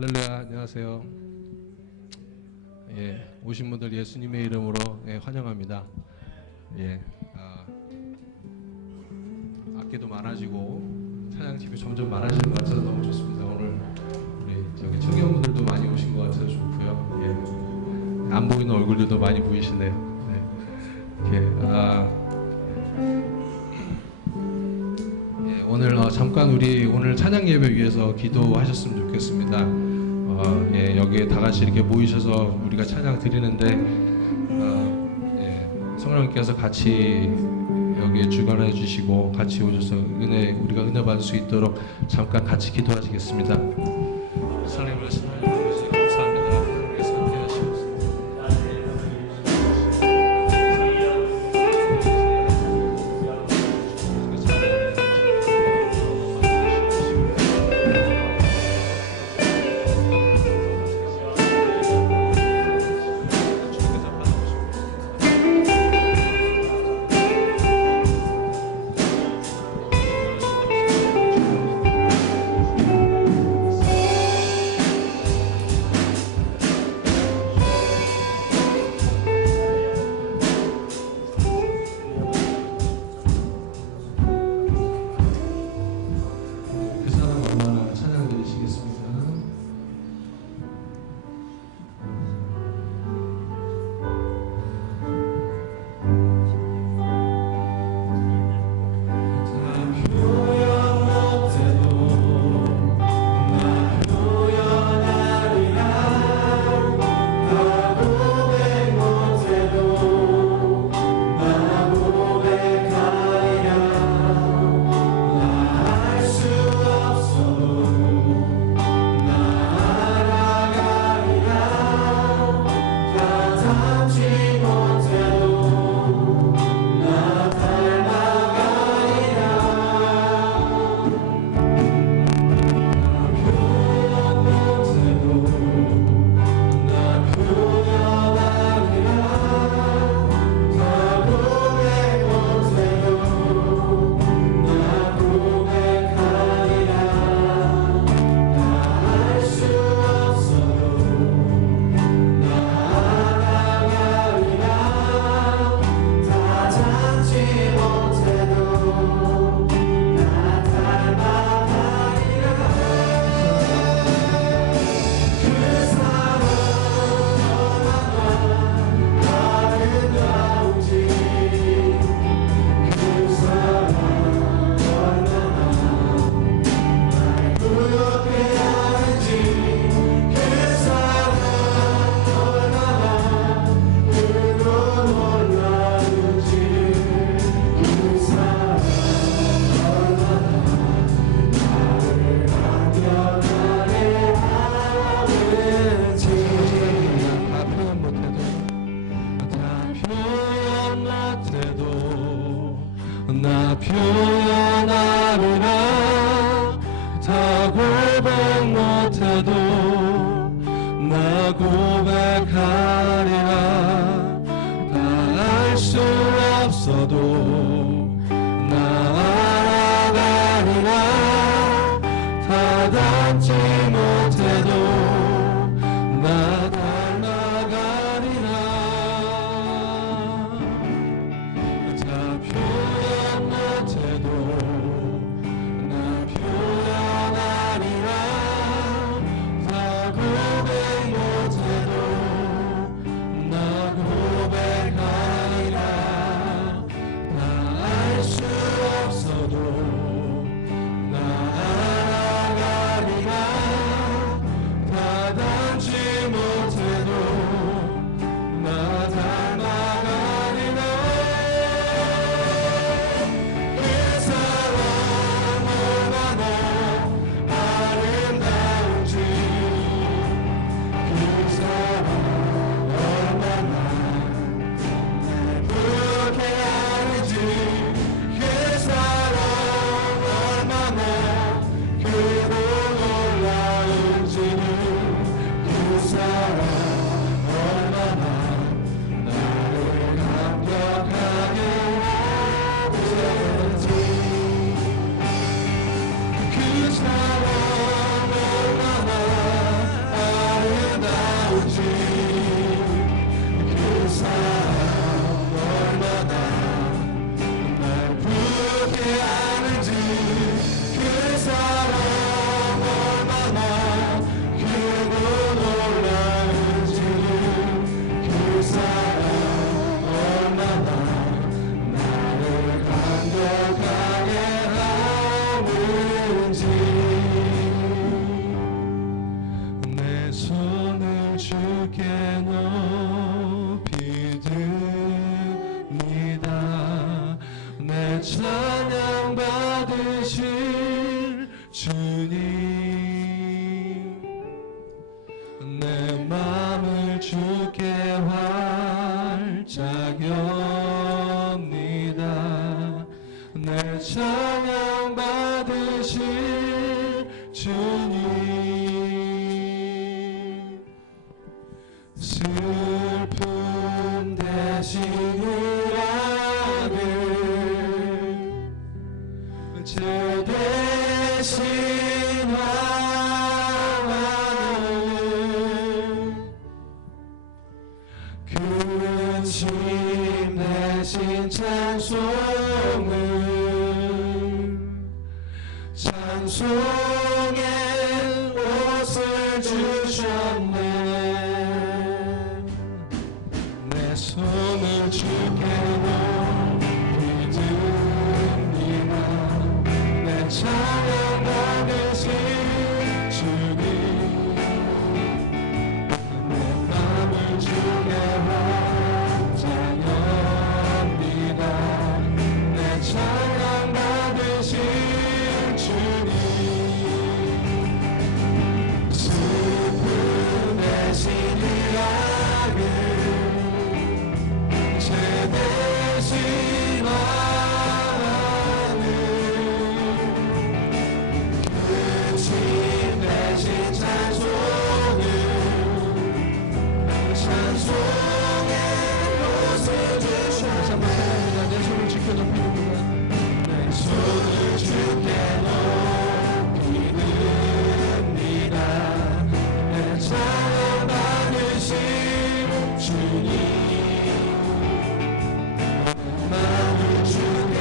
할렐루야, 안녕하세요. 오신 분들 예수님의 이름으로 환영합니다. 악기도 많아지고 찬양팀이 점점 많아지는 것 같아서 너무 좋습니다. 오늘 우리 저기 청년분들도 많이 오신 것 같아서 좋고요. 안 보이는 얼굴들도 많이 보이시네요. 오늘 잠깐 우리 오늘 찬양 예배 위해서 기도하셨으면 좋겠습니다. 여기에 다 같이 이렇게 모이셔서 우리가 찬양 드리는데 성령님께서 같이 여기에 주관해 주시고 같이 오셔서 우리가 은혜 받을 수 있도록 잠깐 같이 기도하시겠습니다. 하나님을 신뢰하시고 감사합니다. 하나님께서 함께 하시옵소서. 내 찬양 받으실 주님 슬픔 대신 의학을 제 대신 화환을 그 주님 대신 찬송의 옷을 주셨네. 내 손을 주께 높이 듭니다. 내 찬양 받으신 주님 내 맘을 주께 완전합니다. 내 찬양 받으신 주님 슬픔 대신 의학을 제 대신 화환을 그 주님 대신 찬송의 옷을 주셨네. 내 손을 주께 높이는구나. 내 손을 주께 높이 듭니다. 내 찬양 받으신 주님 마음을 주께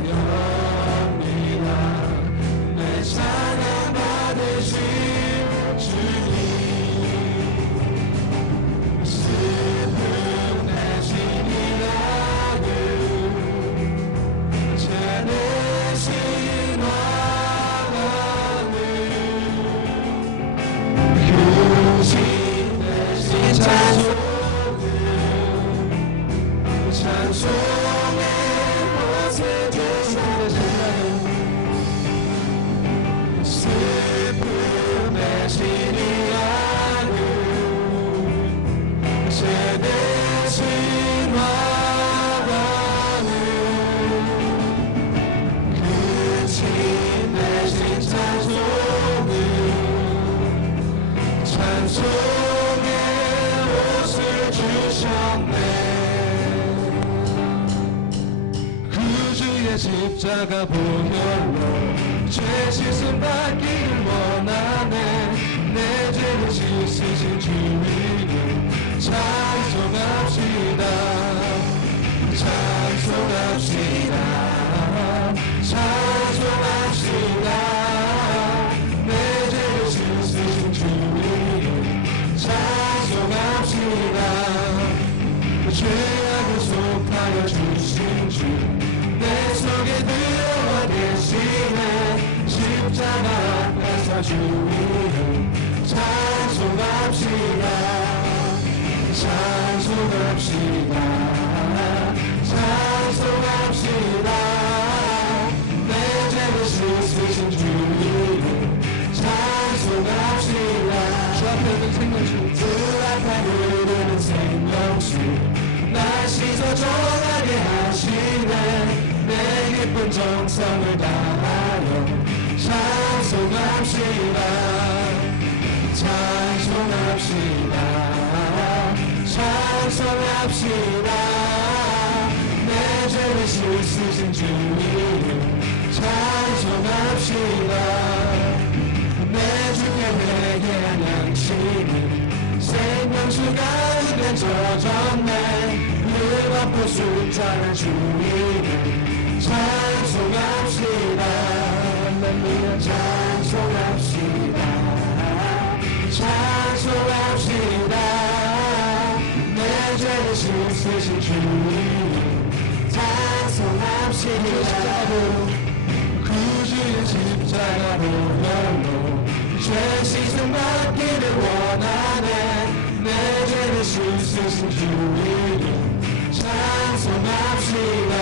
완전합니다. 내 찬양 받으신 주님 슬픔 대신 의학을 제 대신 화환을 그 주님 대신 찬송의 옷을 주셨네. 슬픔 대신 의학을 제 대신 화환을 그 주님 대신 찬송의 옷을 주셨네. 구주의 십자가 보혈로 죄 씻음 받기를 원하네. 내 죄를 씻으신 주님을 찬송합시다. 찬송합시다. 찬송합시다. 내 죄를 씻으신 주님을 찬송합시다. 죄악을 속하여 주신 주 내 속에 들어와 계시네. 십자가 앞에서 주 이름 찬송합시다. 찬송합시다. 찬송합시다. 내 죄를 씻으신 주 이름 찬송합시다. 주 앞에 흐르는 생명수 주 앞에 흐르는 생명수 날 씻어 정하게 하시네. 내 기쁜 정성을 다하여 찬송합시다. 찬송합시다. 찬송합시다. 내 죄를 씻으신 주 이름 찬송합시다. 내 주께 회개한 양심이 생명수 가운데 젖었네. 율법부 숫자를 주 이름 찬송합시다. 할렐루야 찬송합시다. 찬송합시다. 내 죄를 씻으신 주 이름 찬송합시다. 구주의 십자가 보혈로 죄 씻음 받기를 원하네. 내 죄를 씻으신 주 이름 찬송합시다.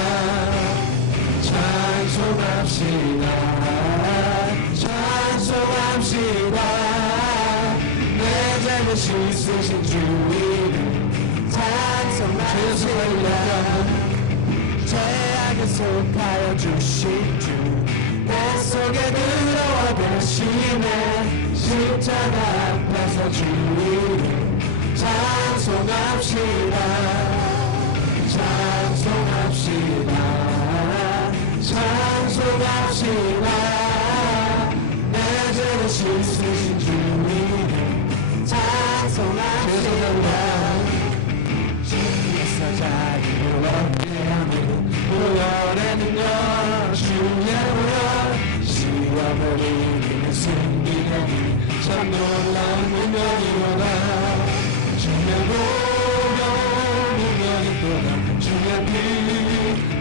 찬송합시다. 찬송합시다. 내 죄를 씻으신 주 이름 찬송합시다. 죄악을 약속하여 주신 주 내 속에 들어와 계시네. 십자가 앞에서 주 이름 찬송합시다. 찬송합시다. 찬송합시다. 내 죄를 씻으신 주 이름 찬송합시다. 주께서 자유를 얻게 하는 보혈의 능력 주의 보혈 시험을 이기는 승리하니 참 놀라운 능력이로다. 주의 보혈 능력이 또다. 주의 피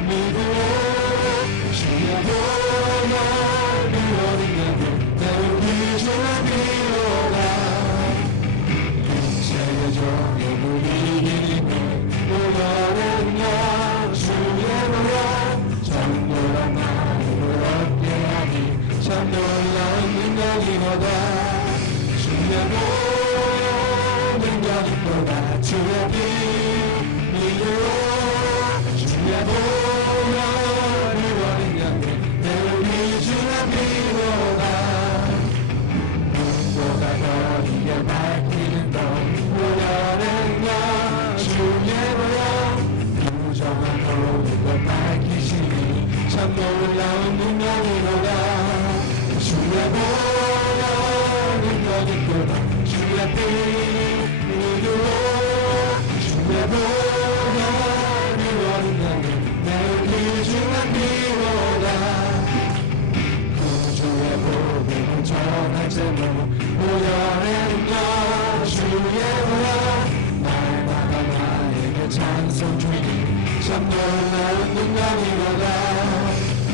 믿으오. 주의 보혈 능력을 내우기 주의 피로다. 육체의 정욕을 이기는 보혈의 능력 주의 보혈 정결한 마음을 얻게 하니 참 놀라운 능력이로다. 주의 보혈 능력이 또다. 주의 피 믿으오. 주의 보혈 능력을 내우기 주의 피로다. 눈보다 거리에 밝히는 것 보혈의 능력 주의 보혈 부정한 모든 것 밝히시니 참 놀라운 능력이로다. 주의 보혈 능력이 또다. 주의 피 믿으오. 주의 보혈 능력을 내우기 주의 피로다. 구주의 복음을 전할 제목 보혈의 능력 주의 보혈 날마다 나에게 찬송 주니 참 놀라운 능력이로다.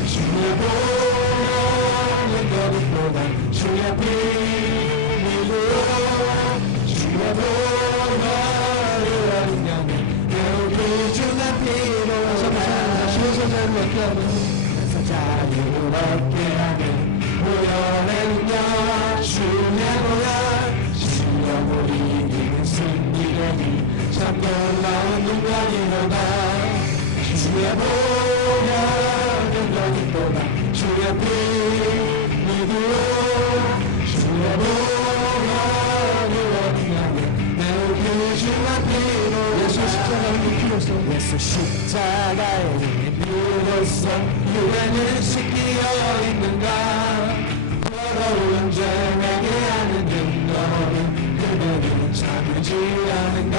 주의 보혈 능력이 또다. 주의 피 믿으오. 주의 보혈 능력을 내우기 주의 피로 다시서 자유를 얻게 하는 자유를 얻게 하는 보혈의 능력 주의 보혈 시험을 이기는 승리되니 참 놀라운 능력이로다. 주의 보혈 능력이 또다. 주의 피 믿으오. 주의 보혈 능력을 내우기 주의 피로 예수 십자가의 피로써 예수 십자가의 피로써 유대는 씻기어 있는가. 더러운 죄 내게 하는 너는 그대는 참지 않는가.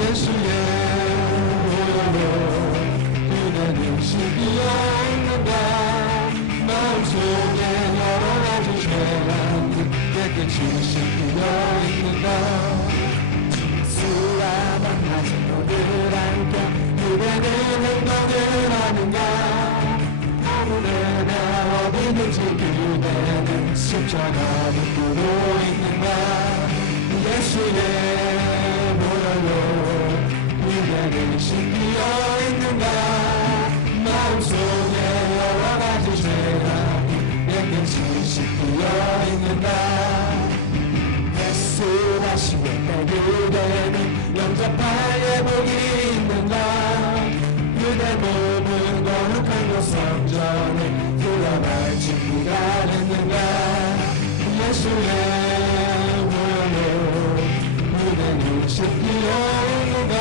예수의 보혈로 그대는 씻기어 있는가. 마음속에 여러 가지 죄가 깨끗이 씻기어 있는가. 수와 만나지 너를 안겨 그대는 행동을 하는가. 아무데나 어디든지 그대는 십자가를 두고 있는가. 예수의 보혈로 그대는 씻기어 있는가. 마음속에 여러 가지 죄가 깨끗이 씻기어 있는가. 예수하시면 그대는 영접할 예복이 있는가. 그대 몸은 거룩한 곳 성전에 들어갈 준비가 됐는가. 예수의 보혈로 그대는 씻기어 있는가.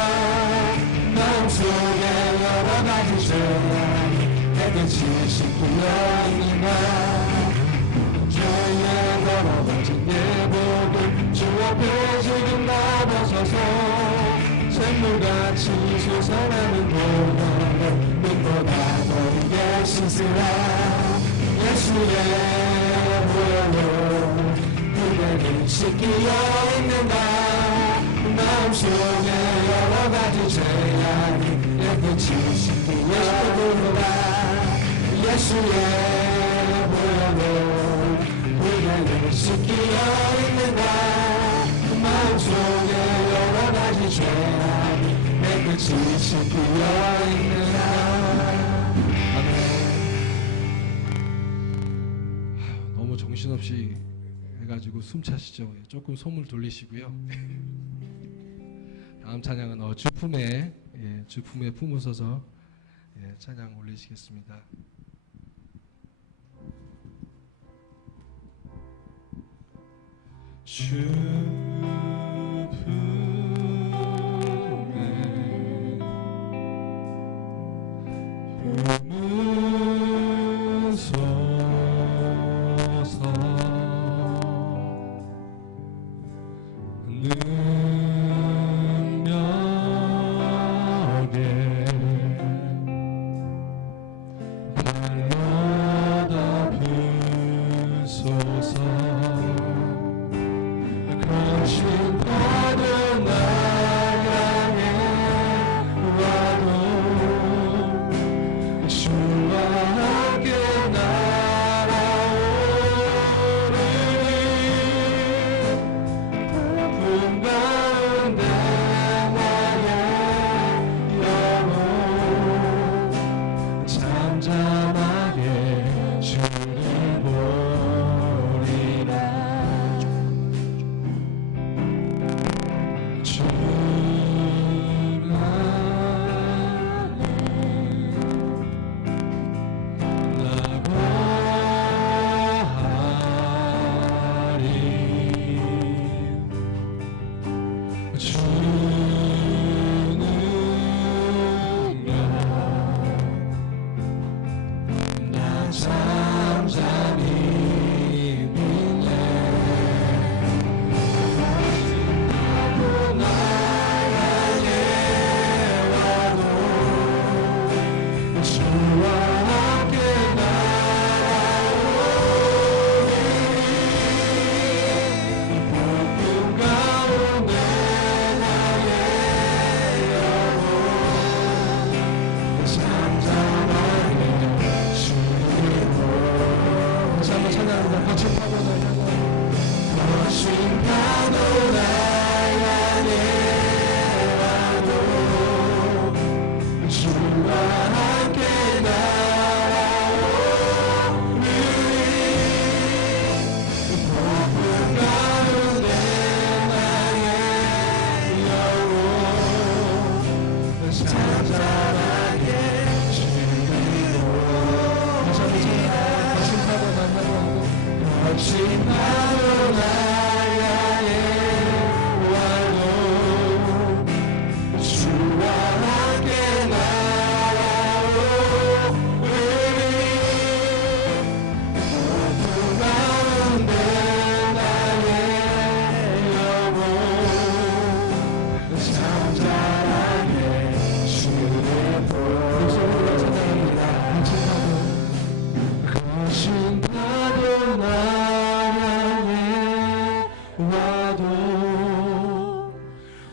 마음속에 여러 가지 죄가 깨끗이 씻기어 있는가. 죄의 더러워진 예복을 주 앞에 지금 다 벗어서 샘물같이 솟아나는 보혈로 눈보다 더하게 씻으라. 예수의 보혈로 그대는 씻기어 있는가. 마음속에 여러 가지 죄악이 깨끗이 씻기어 있는가. 예수의 보혈로 그대는 씻기어 있는가. 마음속에 여러 가지 죄악이 깨끗이 씻기어 있는가. 아멘. 너무 정신없이 해가지고 숨 차시죠. 조금 손을 돌리시고요. 다음 찬양은 주품에 품으셔서 예, 찬양 올리시겠습니다. 주 품에 품으소서 능력에 발라다 부소서 거친 파도 날 향해 와도 주와 함께 날아오르니 폭풍 가운데 나의 영혼 잠잠하게 주를 보리라. 주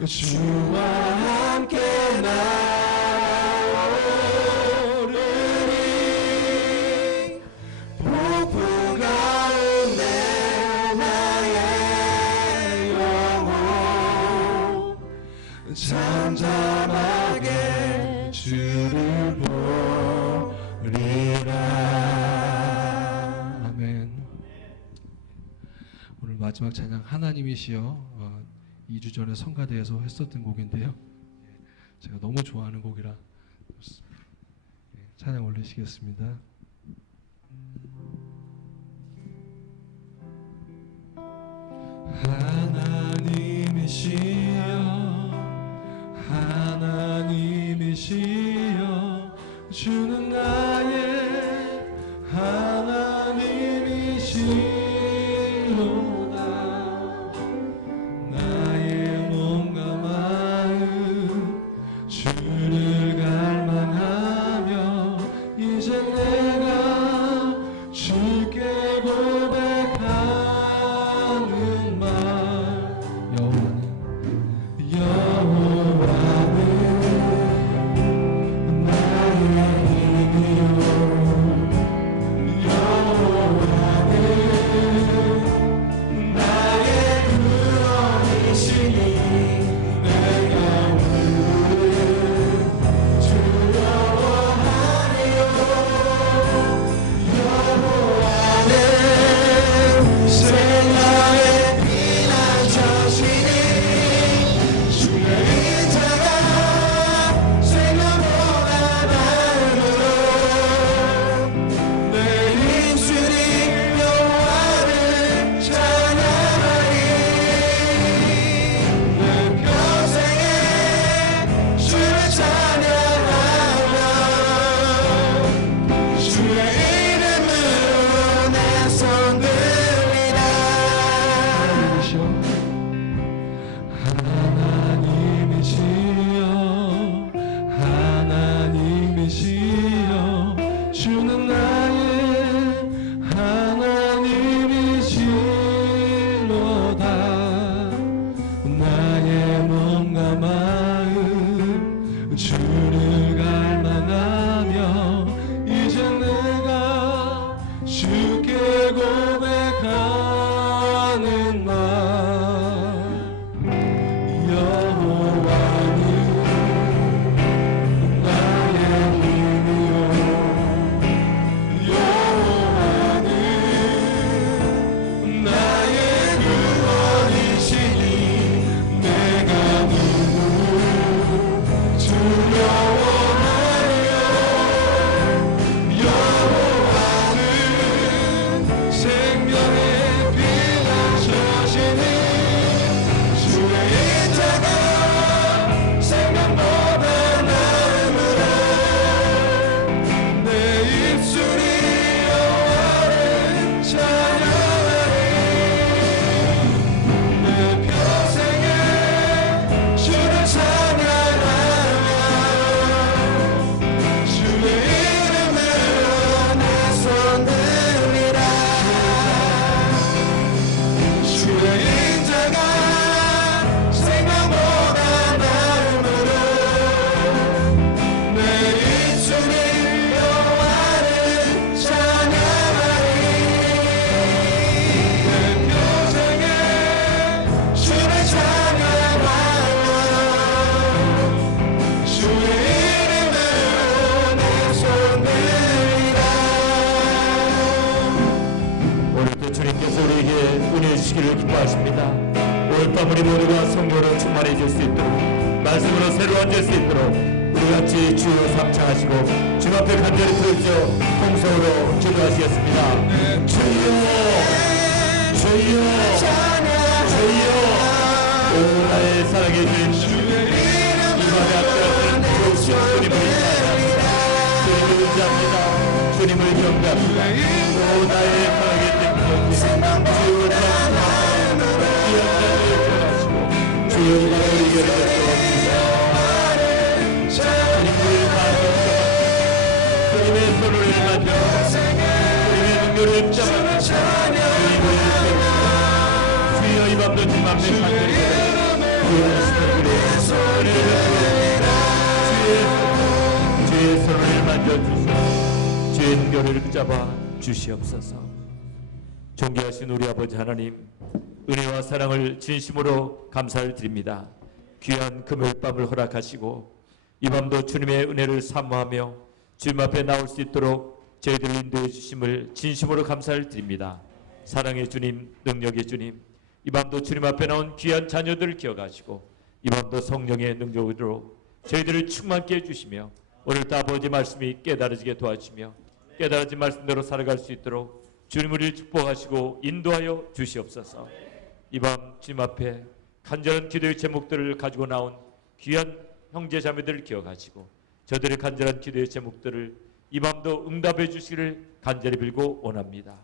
주와 함께 날아오르니 폭풍 가운데 나의 영혼 잠잠하게 주를 보리라. 아멘. 오늘 마지막 찬양 하나님이시여 2주 전에 성가대에서 했었던 곡인데요. 제가 너무 좋아하는 곡이라 찬양 올리시겠습니다. 하나님이시여 주는 나의 하나님이시로다. 나의 몸과 마음 주를 갈망하며 이제 내가 주께 고백하는 말 여호와는 나의 힘이요 주는 나의 하나님이시로다. 나의 몸과 마음 주를 갈망하며 이제 내가 주께 고백하는 말. 여호와는 나의 힘이요 여호와는 나의 구원이시니 내가 누구를 두려워하리요. 여호와는 생명의 피가 젖으니 주의 인자가 생명보다 나음으로 내 입술이 여호와를 찬양하리. 내 평생에 주를 찬양하며 주의 이름으로 내 손 들리라. 주의 인자가 생명보다 나음으로 내 입술이 여호와를 찬양하리. 내 평생에 주를 찬양하며 주의 이름으로 내 손 들리라. 오늘도 주님께서 우리에게 은혜 주시기를 기뻐하십니다. 오늘 밤 우리 모두가 성령으로 충만해질 수 있도록 말씀으로 새로워질 수 있도록 우리 같이 주로 삼창하시고 주님 앞에 간절히 부르짖어 통성으로 기도하시겠습니다. 주여 주여 주여 오 나의 사랑의 주님 이 밤에 앞에서는 좋으신 주님을 찬양합니다. 주님을 의지합니다. 주님을 경배합니다. 오 나의 사랑의 주님 주여 주여 우리에게 주님을 주님의 손을 만져 주님의 능력을 잡아 주여 이 밤도 주님 앞에 간절히 주의 손을 만져 주시오. 주의 능력을 잡아 주시옵소서. 존귀하신 우리 아버지 하나님, 은혜와 사랑을 진심으로 감사를 드립니다. 귀한 금요일 밤을 허락하시고 이 밤도 주님의 은혜를 사모하며 주님 앞에 나올 수 있도록 저희들을 인도해 주심을 진심으로 감사를 드립니다. 사랑의 주님, 능력의 주님, 이 밤도 주님 앞에 나온 귀한 자녀들을 기억하시고 이 밤도 성령의 능력으로 저희들을 충만케 해주시며 오늘도 아버지 말씀이 깨달아지게 도와주시며 깨달아진 말씀대로 살아갈 수 있도록 주님 우리를 축복하시고 인도하여 주시옵소서. 이 밤 주님 앞에 간절한 기도의 제목들을 가지고 나온 귀한 형제자매들을 기억하시고 저들의 간절한 기도의 제목들을 이 밤도 응답해 주시기를 간절히 빌고 원합니다.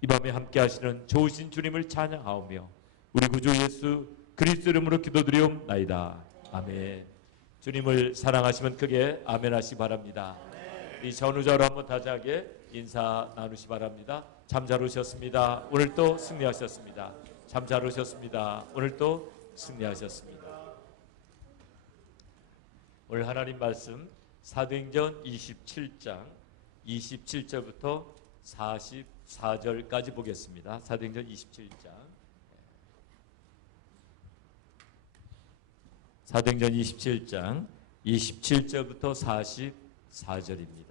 이 밤에 함께 하시는 좋으신 주님을 찬양하오며 우리 구주 예수 그리스도 이름으로 기도드리옵나이다. 아멘. 주님을 사랑하시면 크게 아멘 하시기 바랍니다. 이 전우자로 한번 다자하게 인사 나누시 바랍니다. 참 잘 오셨습니다. 오늘 또 승리하셨습니다. 참 잘 오셨습니다. 오늘 또 승리하셨습니다. 오늘 하나님 말씀 사도행전 27장 27절부터 44절까지 보겠습니다. 사도행전 27장 사도행전 27장 27절부터 44절입니다.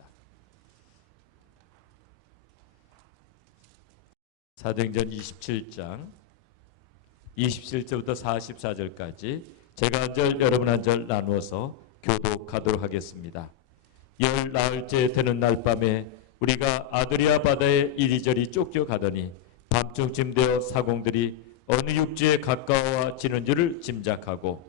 사도행전 27장 27절부터 44절까지 제가 한 절 여러분 한 절 나누어서 교독하도록 하겠습니다. 열 나흘째 되는 날 밤에 우리가 아드리아 바다에 이리저리 쫓겨가더니 밤중쯤 되어 사공들이 어느 육지에 가까워지는 줄을 짐작하고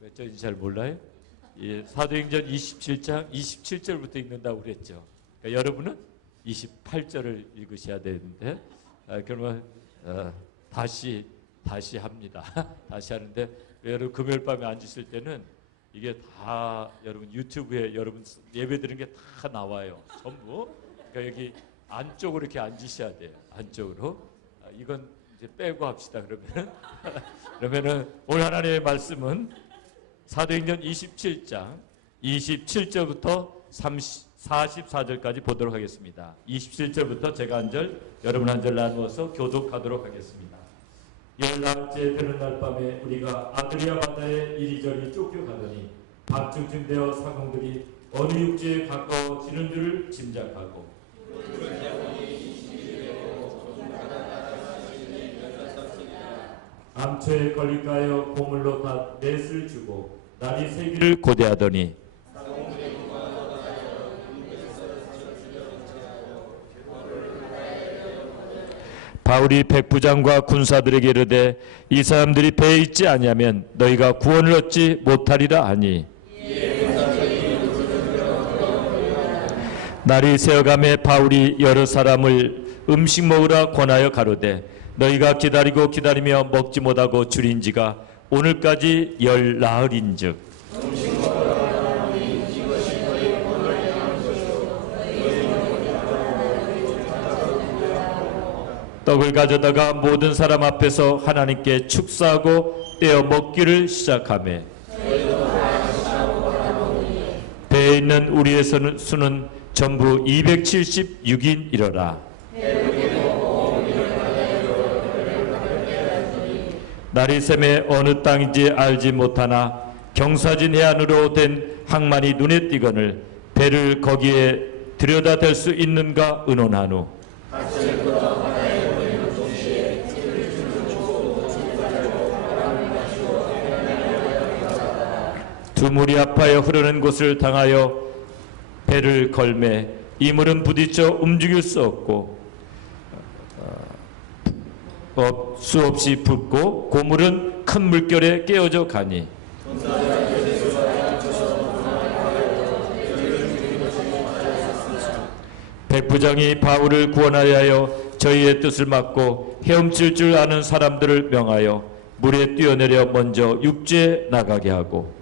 몇 절인지 잘 몰라요? 예, 사도행전 27장 27절부터 읽는다고 그랬죠. 그러니까 여러분은 28절을 읽으셔야 되는데 그러면 다시 다시 합니다. 다시 하는데 여러분 금요일 밤에 앉으실 때는 이게 다 여러분 유튜브에 여러분 예배 드리는 게 다 나와요. 전부. 그러니까 여기 안쪽으로 이렇게 앉으셔야 돼요. 안쪽으로. 이건 이제 빼고 합시다. 그러면은 오늘 하나님의 말씀은 사도행전 27장 27절부터 44절까지 보도록 하겠습니다. 27절부터 제가 한 절, 여러분 한 절 나누어서 교독하도록 하겠습니다. 열날째 되는 날 밤에 우리가 아드리아 바다에 이리저리 쫓겨가더니 밤중쯤 되어 사공들이 어느 육지에 가까워지는 줄을 짐작하고 암초에 걸릴까 하여 보물로 다 넷을 주고 날이 새기를 고대하더니 바울이 백부장과 군사들에게 이르되 이 사람들이 배에 있지 아니하면 너희가 구원을 얻지 못하리라 하니 날이 새어가매 바울이 여러 사람을 음식 먹으라 권하여 가로되 너희가 기다리고 기다리며 먹지 못하고 줄인 지가 오늘까지 열 나흘인즉 떡을 가져다가 모든 사람 앞에서 하나님께 축사하고 떼어 먹기를 시작하매 배에 있는 우리의 수는 전부 276인이러라. 날이 새매 어느 땅인지 알지 못하나 경사진 해안으로 된 항만이 눈에 띄거늘 배를 거기에 들여다댈 수 있는가 의논한 후 두 물이 아파여 흐르는 곳을 당하여 배를 걸매 이물은 부딪혀 움직일 수 없고 수없이 붓고 고물은 큰 물결에 깨어져 가니 백부장이 바울을 구원하여 하여 저희의 뜻을 막고 헤엄칠 줄 아는 사람들을 명하여 물에 뛰어내려 먼저 육지에 나가게 하고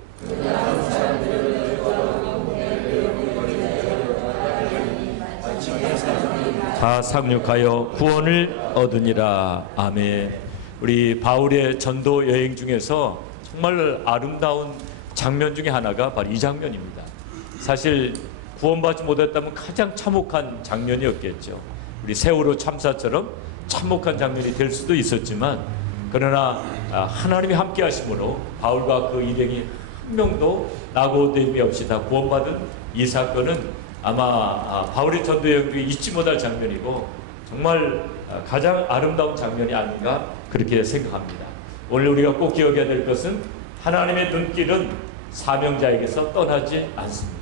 다 상륙하여 구원을 얻으니라. 아멘. 우리 바울의 전도 여행 중에서 정말 아름다운 장면 중에 하나가 바로 이 장면입니다. 사실 구원받지 못했다면 가장 참혹한 장면이었겠죠. 우리 세월호 참사처럼 참혹한 장면이 될 수도 있었지만 그러나 하나님이 함께 하심으로 바울과 그 일행이 한 명도 낙오됨이 없이 다 구원받은 이 사건은 아마 바울의 전도 여행 중에 잊지 못할 장면이고 정말 가장 아름다운 장면이 아닌가 그렇게 생각합니다. 오늘 우리가 꼭 기억해야 될 것은 하나님의 눈길은 사명자에게서 떠나지 않습니다.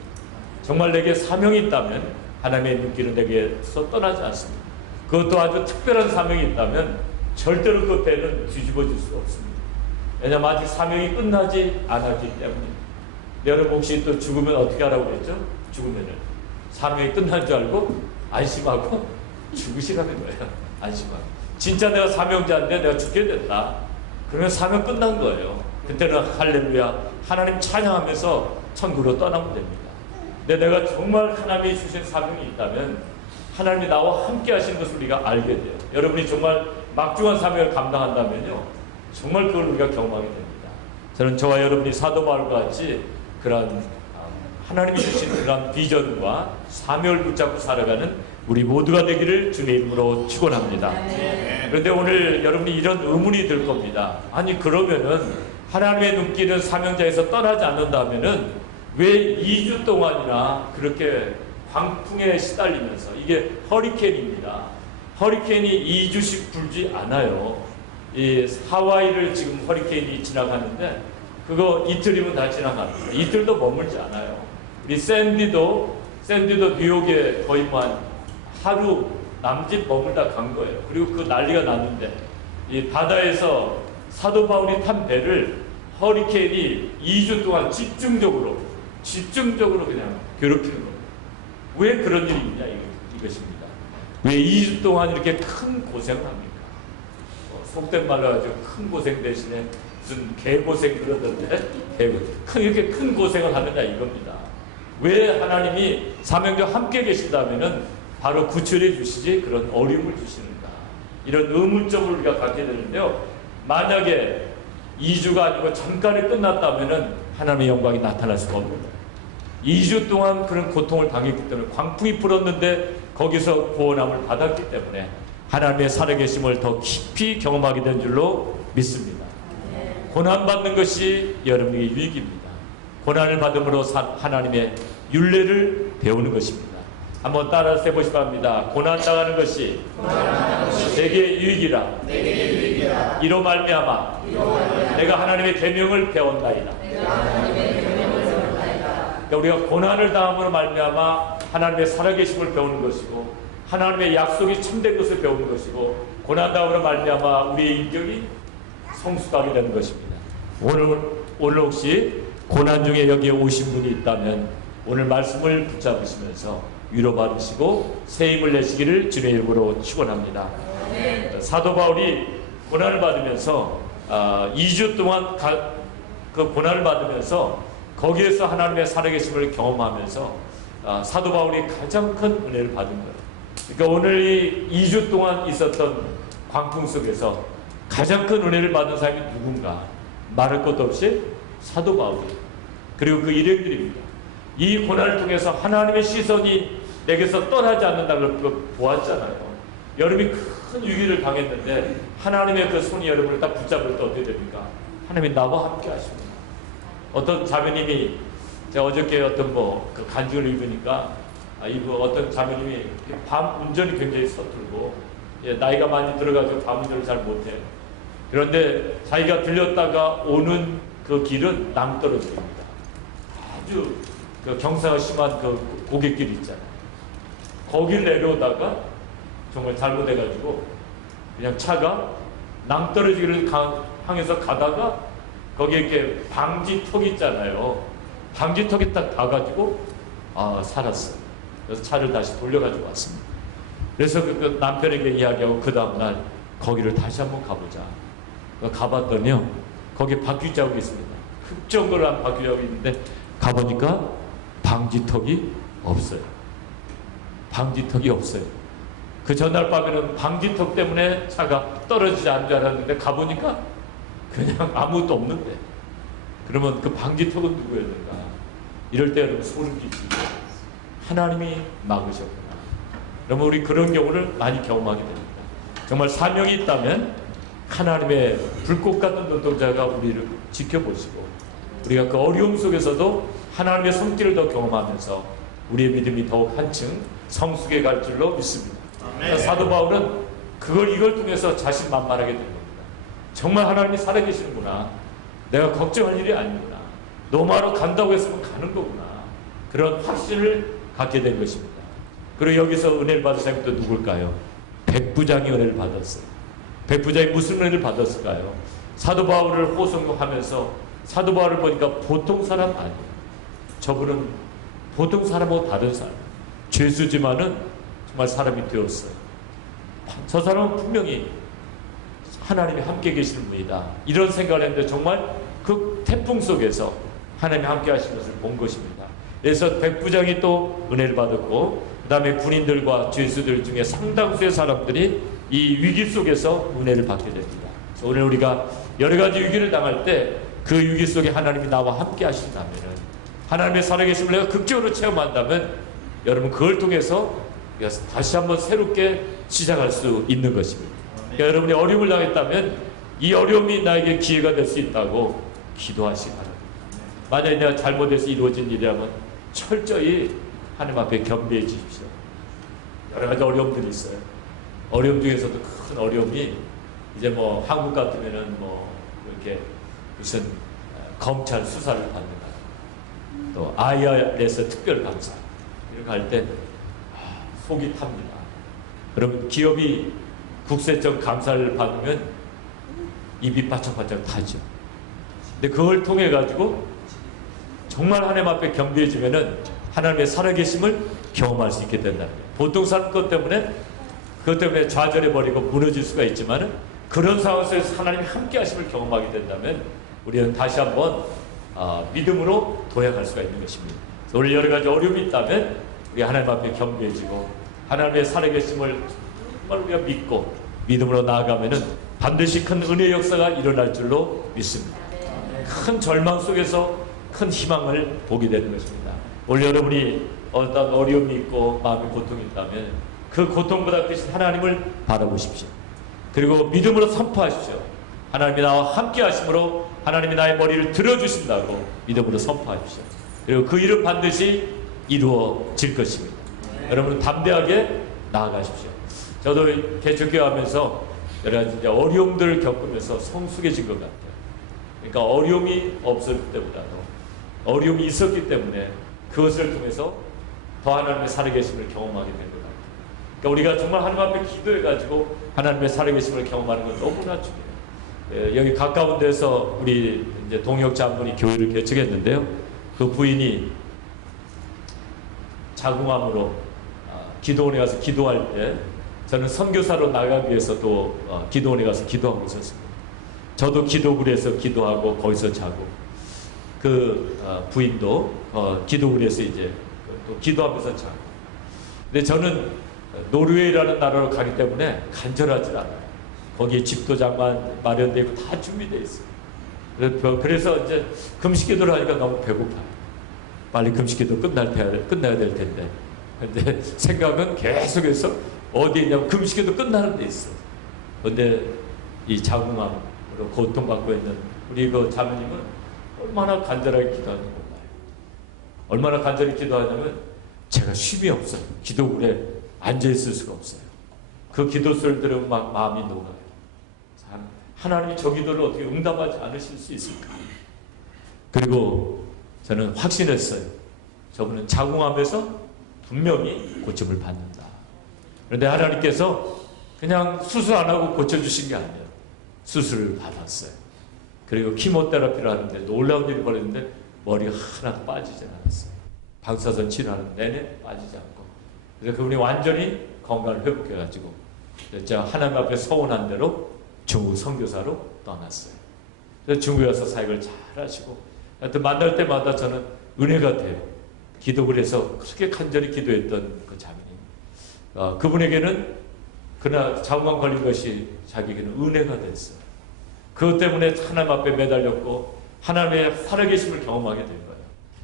정말 내게 사명이 있다면 하나님의 눈길은 내게서 떠나지 않습니다. 그것도 아주 특별한 사명이 있다면 절대로 그 배는 뒤집어질 수 없습니다. 왜냐하면 아직 사명이 끝나지 않았기 때문입니다. 여러분 혹시 또 죽으면 어떻게 하라고 그랬죠? 죽으면은 사명이 끝난 줄 알고 안심하고 죽으시라는 거예요. 안심하고. 진짜 내가 사명자인데 내가 죽게 됐다. 그러면 사명 끝난 거예요. 그때는 할렐루야 하나님 찬양하면서 천국으로 떠나면 됩니다. 근데 내가 정말 하나님이 주신 사명이 있다면 하나님이 나와 함께 하시는 것을 우리가 알게 돼요. 여러분이 정말 막중한 사명을 감당한다면요 정말 그걸 우리가 경험하게 됩니다. 저는 저와 여러분이 사도 바울과 같이 그런 하나님이 주신 그런 비전과 사명을 붙잡고 살아가는 우리 모두가 되기를 주의 이름으로 축원합니다. 그런데 오늘 여러분이 이런 의문이 들 겁니다. 아니 그러면은 하나님의 눈길은 사명자에서 떠나지 않는다면은 왜 2주 동안이나 그렇게 광풍에 시달리면서 이게 허리케인입니다. 허리케인이 2주씩 불지 않아요. 이 하와이를 지금 허리케인이 지나가는데 그거 이틀이면 다 지나갑니다. 이틀도 머물지 않아요. 우리 샌디도 뉴욕에 거의 뭐 한 하루 남짓 머물다 간 거예요. 그리고 그 난리가 났는데 이 바다에서 사도 바울이 탄 배를 허리케인이 2주 동안 집중적으로 그냥 괴롭히는 거예요. 왜 그런 일이 있냐 이것입니다. 왜 2주 동안 이렇게 큰 고생을 합니까? 속된 말로 아주 큰 고생 대신에 무슨 개고생 그러던데 이렇게 큰 고생을 하느냐 이겁니다. 왜 하나님이 사명자와 함께 계신다면은 바로 구출해 주시지 그런 어려움을 주시는가, 이런 의문점을 우리가 갖게 되는데요. 만약에 2주가 아니고 잠깐에 끝났다면은 하나님의 영광이 나타날 수가 없는 거예요. 2주 동안 그런 고통을 당했기 때문에, 광풍이 불었는데 거기서 구원함을 받았기 때문에 하나님의 살아계심을 더 깊이 경험하게 된 줄로 믿습니다. 고난받는 것이 여러분에게 유익입니다. 고난을 받음으로 하나님의 율례를 배우는 것입니다. 한번 따라서 해보시기 바랍니다. 고난당하는 것이 내게 유익이라. 이로 말미암아 내가 하나님의 계명을 배웠나이다. 그러니까 우리가 고난을 당함으로 말미암아 하나님의 살아계심을 배우는 것이고, 하나님의 약속이 참된 것을 배우는 것이고, 고난당함으로 말미암아 우리의 인격이 성숙하게 되는 것입니다. 오늘 혹시 고난 중에 여기에 오신 분이 있다면 오늘 말씀을 붙잡으시면서 위로받으시고 새 힘을 내시기를 주님의 이름으로 축원합니다. 사도 바울이 고난을 받으면서 2주 동안 그 고난을 받으면서 거기에서 하나님의 살아계심을 경험하면서 사도 바울이 가장 큰 은혜를 받은 거예요. 그러니까 오늘 이 2주 동안 있었던 광풍 속에서 가장 큰 은혜를 받은 사람이 누군가? 말할 것도 없이 사도 바울, 그리고 그 일행들입니다. 이 고난을 통해서 하나님의 시선이 내게서 떠나지 않는다는 걸 보았잖아요. 여러분이 큰 위기를 당했는데 하나님의 그 손이 여러분을 딱 붙잡을 때 어떻게 됩니까? 하나님이 나와 함께 하십니다. 어떤 자매님이, 제가 어저께 어떤 그 간증을 읽으니까 어떤 자매님이 밤 운전이 굉장히 서툴고 나이가 많이 들어가지고 밤 운전을 잘 못해. 그런데 자기가 들렸다가 오는 그 길은 낭떠러지입니다. 아주 그 경사가 심한 그 고갯길 있잖아요. 거길 내려오다가 정말 잘못해가지고 그냥 차가 낭떠러지기를 향해서 가다가 거기에 이렇게 방지턱 있잖아요. 방지턱이 딱 닿아가지고 살았어요. 그래서 차를 다시 돌려가지고 왔습니다. 그래서 그 남편에게 이야기하고 그 다음날 거기를 다시 한번 가보자. 가봤더니요, 거기 바퀴 자국이 있습니다. 흑정글한 바퀴 자국이 있는데 가보니까 방지턱이 없어요. 방지턱이 없어요. 그 전날 밤에는 방지턱 때문에 차가 떨어지지 않는 줄 알았는데 가보니까 그냥 아무것도 없는데, 그러면 그 방지턱은 누구였는가? 이럴 때 여러분 소름 끼치고 하나님이 막으셨구나. 그러면 우리 그런 경우를 많이 경험하게 됩니다. 정말 사명이 있다면 하나님의 불꽃 같은 눈동자가 우리를 지켜보시고, 우리가 그 어려움 속에서도 하나님의 손길을 더 경험하면서 우리의 믿음이 더욱 한층 성숙해 갈 줄로 믿습니다. 사도 바울은 이걸 통해서 자신만만하게 된 겁니다. 정말 하나님이 살아계시는구나. 내가 걱정할 일이 아니구나. 로마로 간다고 했으면 가는 거구나. 그런 확신을 갖게 된 것입니다. 그리고 여기서 은혜를 받은 사람이 또 누굴까요? 백부장이 은혜를 받았어요. 백부장이 무슨 은혜를 받았을까요? 사도 바울을 호송하면서 사도 바울을 보니까 보통 사람 아니에요. 저분은 보통 사람하고 다른 사람. 죄수지만은 정말 사람이 되었어요. 저 사람은 분명히 하나님이 함께 계시는 분이다. 이런 생각을 했는데 정말 그 태풍 속에서 하나님이 함께 하신 것을 본 것입니다. 그래서 백부장이 또 은혜를 받았고, 그 다음에 군인들과 죄수들 중에 상당수의 사람들이 이 위기 속에서 은혜를 받게 됩니다. 그래서 오늘 우리가 여러 가지 위기를 당할 때 그 위기 속에 하나님이 나와 함께 하신다면, 하나님의 살아계심을 내가 극적으로 체험한다면, 여러분 그걸 통해서 다시 한번 새롭게 시작할 수 있는 것입니다. 그러니까 여러분이 어려움을 당했다면 이 어려움이 나에게 기회가 될 수 있다고 기도하시기 바랍니다. 만약에 내가 잘못해서 이루어진 일이라면 철저히 하나님 앞에 겸비해 주십시오. 여러 가지 어려움들이 있어요. 어려움 중에서도 큰 어려움이 이제 한국 같으면은 이렇게 무슨 검찰 수사를 받는다, 또 IRS 특별감사 이렇게 할 때 속이 탑니다. 여러분 기업이 국세청 감사를 받으면 입이 바짝바짝 타죠. 근데 그걸 통해 가지고 정말 하나님 앞에 겸비해지면은 하나님의 살아계심을 경험할 수 있게 된다는 거예요. 보통 사람 그것 때문에 좌절해버리고 무너질 수가 있지만은 그런 상황 속에서 하나님이 함께 하심을 경험하게 된다면 우리는 다시 한번 믿음으로 도약할 수가 있는 것입니다. 오늘 여러 가지 어려움이 있다면 우리 하나님 앞에 겸비해지고 하나님의 살아계심을 정말 우리가 믿고 믿음으로 나아가면은 반드시 큰 은혜의 역사가 일어날 줄로 믿습니다. 큰 절망 속에서 큰 희망을 보게 되는 것입니다. 오늘 여러분이 어떤 어려움이 있고 마음의 고통이 있다면 그 고통보다 크신 하나님을 바라보십시오. 그리고 믿음으로 선포하십시오. 하나님이 나와 함께 하심으로 하나님이 나의 머리를 들어주신다고 믿음으로 선포하십시오. 그리고 그 일은 반드시 이루어질 것입니다. 여러분은 담대하게 나아가십시오. 저도 개척교회 하면서 여러 가지 이제 어려움들을 겪으면서 성숙해진 것 같아요. 그러니까 어려움이 없을 때보다도 어려움이 있었기 때문에 그것을 통해서 더 하나님의 살아계심을 경험하게 된 것 같아요. 그러니까 우리가 정말 하나님 앞에 기도해가지고 하나님의 살아계심을 경험하는 건 너무나 중요해요. 여기 가까운 데서 우리 이제 동역자 한 분이 교회를 개척했는데요. 그 부인이 자궁암으로 기도원에 가서 기도할 때 저는 선교사로 나가기 위해서 또 기도원에 가서 기도하고 있었습니다. 저도 기도굴에서 기도하고 거기서 자고 그 부인도 기도굴에서 이제 또 기도하면서 자고. 근데 저는 노르웨이라는 나라로 가기 때문에 간절하지 않아요. 거기에 집도 장만 마련되어 있고 다 준비되어 있어요. 그래서 이제 금식기도를 하니까 너무 배고파요. 빨리 금식기도 끝나야 될 텐데. 근데 생각은 계속해서 어디에 있냐면 금식기도 끝나는 데 있어. 근데 이 자궁암으로 고통받고 있는 우리 그 자매님은 얼마나 간절하게 기도하는지 몰라요. 얼마나 간절히 기도하냐면 제가 쉼이 없어요. 기도굴에 앉아있을 수가 없어요. 그 기도소리를 들으면 막 마음이 녹아요. 하나님이 저 기도를 어떻게 응답하지 않으실 수 있을까? 그리고 저는 확신했어요. 저분은 자궁암에서 분명히 고침을 받는다. 그런데 하나님께서 그냥 수술 안 하고 고쳐주신 게 아니에요. 수술을 받았어요. 그리고 키모테라피를 하는데 놀라운 일이 벌어졌는데 머리가 하나도 빠지지 않았어요. 방사선 치료하는 내내 빠지지 않고. 그래서 그분이 완전히 건강을 회복해가지고 진짜 하나님 앞에 서원한 대로 중국 선교사로 떠났어요. 그래서 중국에 가서 사역을 잘 하시고 하여튼 만날 때마다 저는 은혜가 돼요. 기도굴에서 그렇게 간절히 기도했던 그 자매님. 그분에게는 그러나 자궁암 걸린 것이 자기에게는 은혜가 됐어요. 그것 때문에 하나님 앞에 매달렸고 하나님의 살아계심을 경험하게 된 거예요.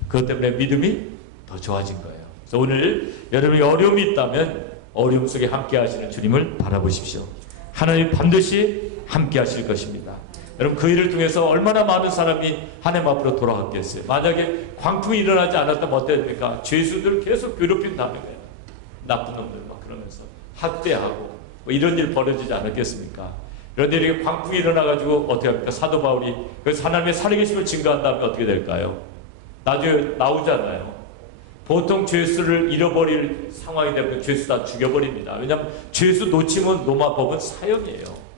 그것 때문에 믿음이 더 좋아진 거예요. 그래서 오늘 여러분이 어려움이 있다면 어려움 속에 함께 하시는 주님을 바라보십시오. 하나님 반드시 함께 하실 것입니다. 여러분 그 일을 통해서 얼마나 많은 사람이 하나님 앞으로 돌아갔겠어요. 만약에 광풍이 일어나지 않았다면 어떻게 됩니까? 죄수들 계속 괴롭힌다는 거예요. 나쁜 놈들 막 그러면서 학대하고 뭐 이런 일 벌어지지 않았겠습니까? 그런데 이렇게 광풍이 일어나가지고 어떻게 합니까? 사도 바울이 그래서 하나님의 살아계심을 증거한 다음에 어떻게 될까요? 나중에 나오잖아요. 보통 죄수를 잃어버릴 상황이 되면 죄수 다 죽여버립니다. 왜냐하면 죄수 놓치면 로마 법은 사형이에요.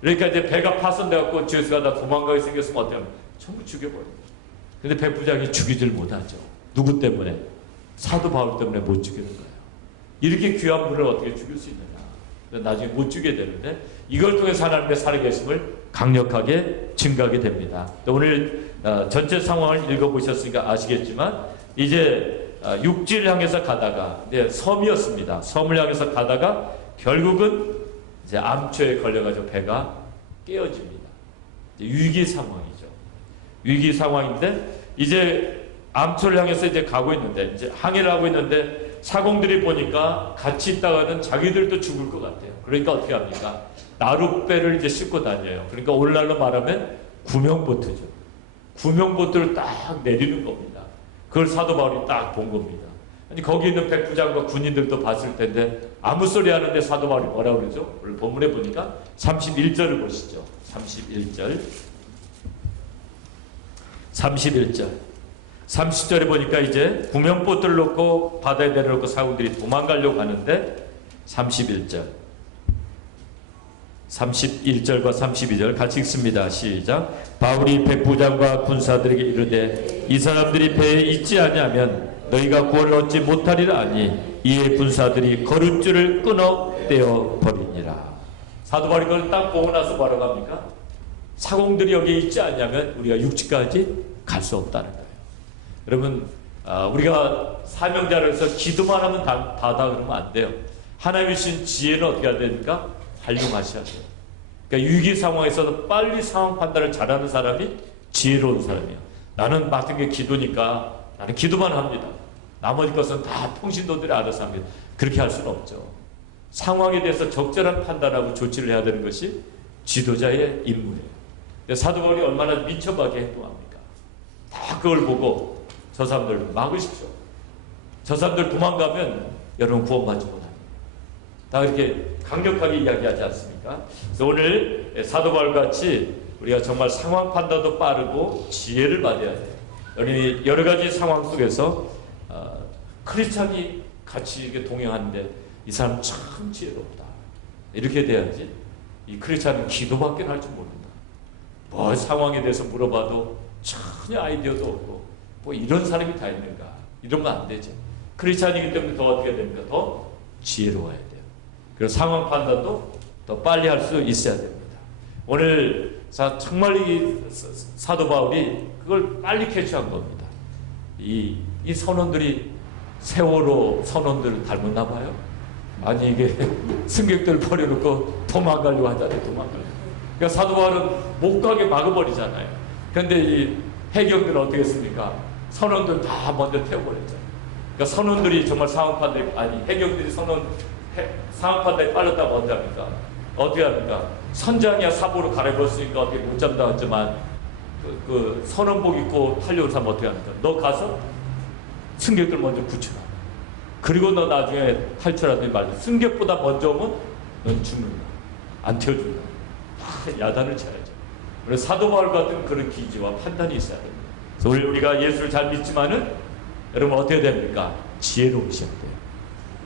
그러니까 이제 배가 파손돼갖고 죄수가 다 도망가게 생겼으면 어때요? 전부 죽여버려요. 근데 백부장이 죽이질 못하죠. 누구 때문에? 사도 바울 때문에 못 죽이는 거예요. 이렇게 귀한 분을 어떻게 죽일 수 있느냐? 나중에 못 죽게 되는데 이걸 통해서 하나님의 살아계심을 강력하게 증가하게 됩니다. 오늘 전체 상황을 읽어보셨으니까 아시겠지만 이제 육지를 향해서 가다가 섬이었습니다. 섬을 향해서 가다가 결국은 이제 암초에 걸려가지고 배가 깨어집니다. 위기 상황이죠. 위기 상황인데 이제 암초를 향해서 이제 가고 있는데 이제 항해를 하고 있는데 사공들이 보니까 같이 있다가는 자기들도 죽을 것 같아요. 그러니까 어떻게 합니까? 나룻배를 이제 싣고 다녀요. 그러니까 오늘날로 말하면 구명보트죠. 구명보트를 딱 내리는 겁니다. 그걸 사도 바울이 딱 본 겁니다. 아니 거기 있는 백부장과 군인들도 봤을 텐데 아무 소리 하는데 사도 바울이 뭐라고 그러죠? 오늘 본문에 보니까 31절을 보시죠. 31절 30절에 보니까 이제 구명보트를 놓고 바다에 내려놓고 사군들이 도망가려고 하는데 31절과 32절 같이 읽습니다. 시작. 바울이 백부장과 군사들에게 이르되 이 사람들이 배에 있지 아니하면 너희가 구원을 얻지 못하리라 하니 이에 군사들이 거룻줄을 끊어 떼어 버리니라. 사도 바울이 그걸 딱 보고 나서 뭐라고 합니까? 사공들이 여기에 있지 않냐면 우리가 육지까지 갈 수 없다는 거예요. 여러분, 우리가 사명자로서 기도만 하면 다다 그러면 안 돼요. 하나님이 주신 지혜는 어떻게 해야 됩니까? 활용하셔야 돼요. 그러니까 위기 상황에서도 빨리 상황 판단을 잘하는 사람이 지혜로운 사람이에요. 나는 맡은 게 기도니까 나는 기도만 합니다. 나머지 것은 다 통신도들이 알아서 합니다. 그렇게 할 수는 없죠. 상황에 대해서 적절한 판단하고 조치를 해야 되는 것이 지도자의 임무예요. 사도 바울이 얼마나 민첩하게 행동합니까? 다 그걸 보고 저 사람들 막으십시오. 저 사람들 도망가면 여러분 구원받지 못합니다. 다 그렇게 강력하게 이야기하지 않습니까? 그래서 오늘 사도 바울같이 우리가 정말 상황 판단도 빠르고 지혜를 받아야 돼요. 여러 가지 상황 속에서 크리스찬이 같이 이렇게 동행하는데 이 사람 참 지혜롭다. 이렇게 돼야지. 이 크리스찬은 기도밖에 할 줄 모른다. 뭐 상황에 대해서 물어봐도 전혀 아이디어도 없고 뭐 이런 사람이 다 있는가. 이러면 안 되죠. 크리스찬이기 때문에 더 어떻게 됩니까? 더 지혜로워야 돼요. 그리고 상황 판단도 더 빨리 할 수 있어야 됩니다. 오늘 정말 이 사도 바울이 그걸 빨리 캐치한 겁니다. 이 선원들이 세월호 선원들을 닮았나 봐요. 아니 이게 승객들 버려놓고 도망가려고 하잖아요. 도망가려고. 그러니까 사도 바울은 못 가게 막아버리잖아요. 그런데 이 해경들은 어떻게 했습니까? 선원들 다 먼저 태워버렸잖아요. 그러니까 선원들이 정말 상황 판단이 해경들이 상황 판단이 빨랐다고 어떻게 합니까? 어떻게 합니까? 선장이야 사고로 갈아입었으니까 어떻게 못 잡다 하지만 그 선원복 입고 탈려온 사람 어떻게 합니까? 너 가서 승객들 먼저 구출하. 그리고 너 나중에 탈출하더니 말이야. 승객보다 먼저 오면 넌 죽는다. 안 태워준다. 야단을 쳐야죠. 그래서 사도 바울 같은 그런 기지와 판단이 있어야 됩니다. 그래서 우리가 예수를 잘 믿지만은 여러분 어떻게 됩니까? 지혜로우셔야 돼요.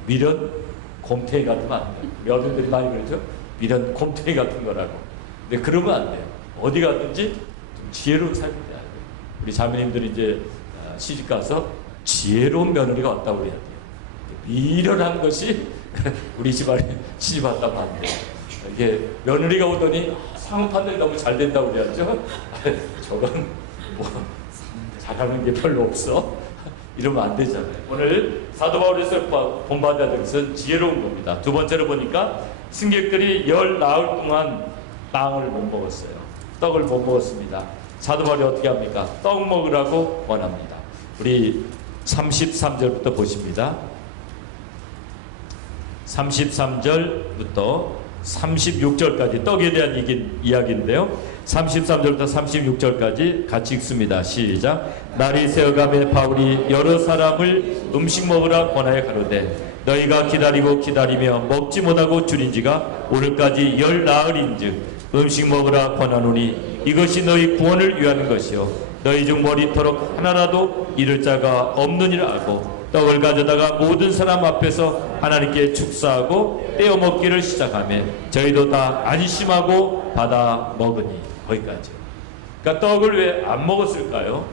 미련 곰탱이 같으면 안 돼요. 우리 어른들이 많이 그러죠. 미련 곰탱이 같은 거라고. 근데 그러면 안 돼요. 어디 갔든지 좀 지혜로운 삶이 돼야 돼요. 우리 자매님들이 이제 시집 가서 지혜로운 며느리가 왔다고 그래야 돼요. 미련한 것이 우리 집안에 시집 왔다고 안 돼요. 이게 며느리가 오더니 상황 판단이 너무 잘 된다고 그래야죠. 저건 뭐 잘하는 게 별로 없어. 이러면 안 되잖아요. 오늘 사도 바울에서 본받아야 될 것은 지혜로운 겁니다. 두 번째로 보니까 승객들이 열 나흘 동안 빵을 못 먹었어요. 떡을 못 먹었습니다. 사도 바울이 어떻게 합니까? 떡 먹으라고 원합니다. 우리 33절부터 보십니다. 33절부터 36절까지 떡에 대한 이야기인데요. 33절부터 36절까지 같이 읽습니다. 시작. 날이 새어가며 바울이 여러 사람을 음식 먹으라 권하여 가로되 너희가 기다리며 먹지 못하고 줄인 지가 오늘까지 열 나흘인즉 음식 먹으라 권하노니 이것이 너희 구원을 위하는 것이요 너희 중 머리토록 하나라도 잃을 자가 없느니라 하고 떡을 가져다가 모든 사람 앞에서 하나님께 축사하고 떼어 먹기를 시작하며 저희도 다 안심하고 받아 먹으니. 거기까지. 그러니까 떡을 왜 안 먹었을까요?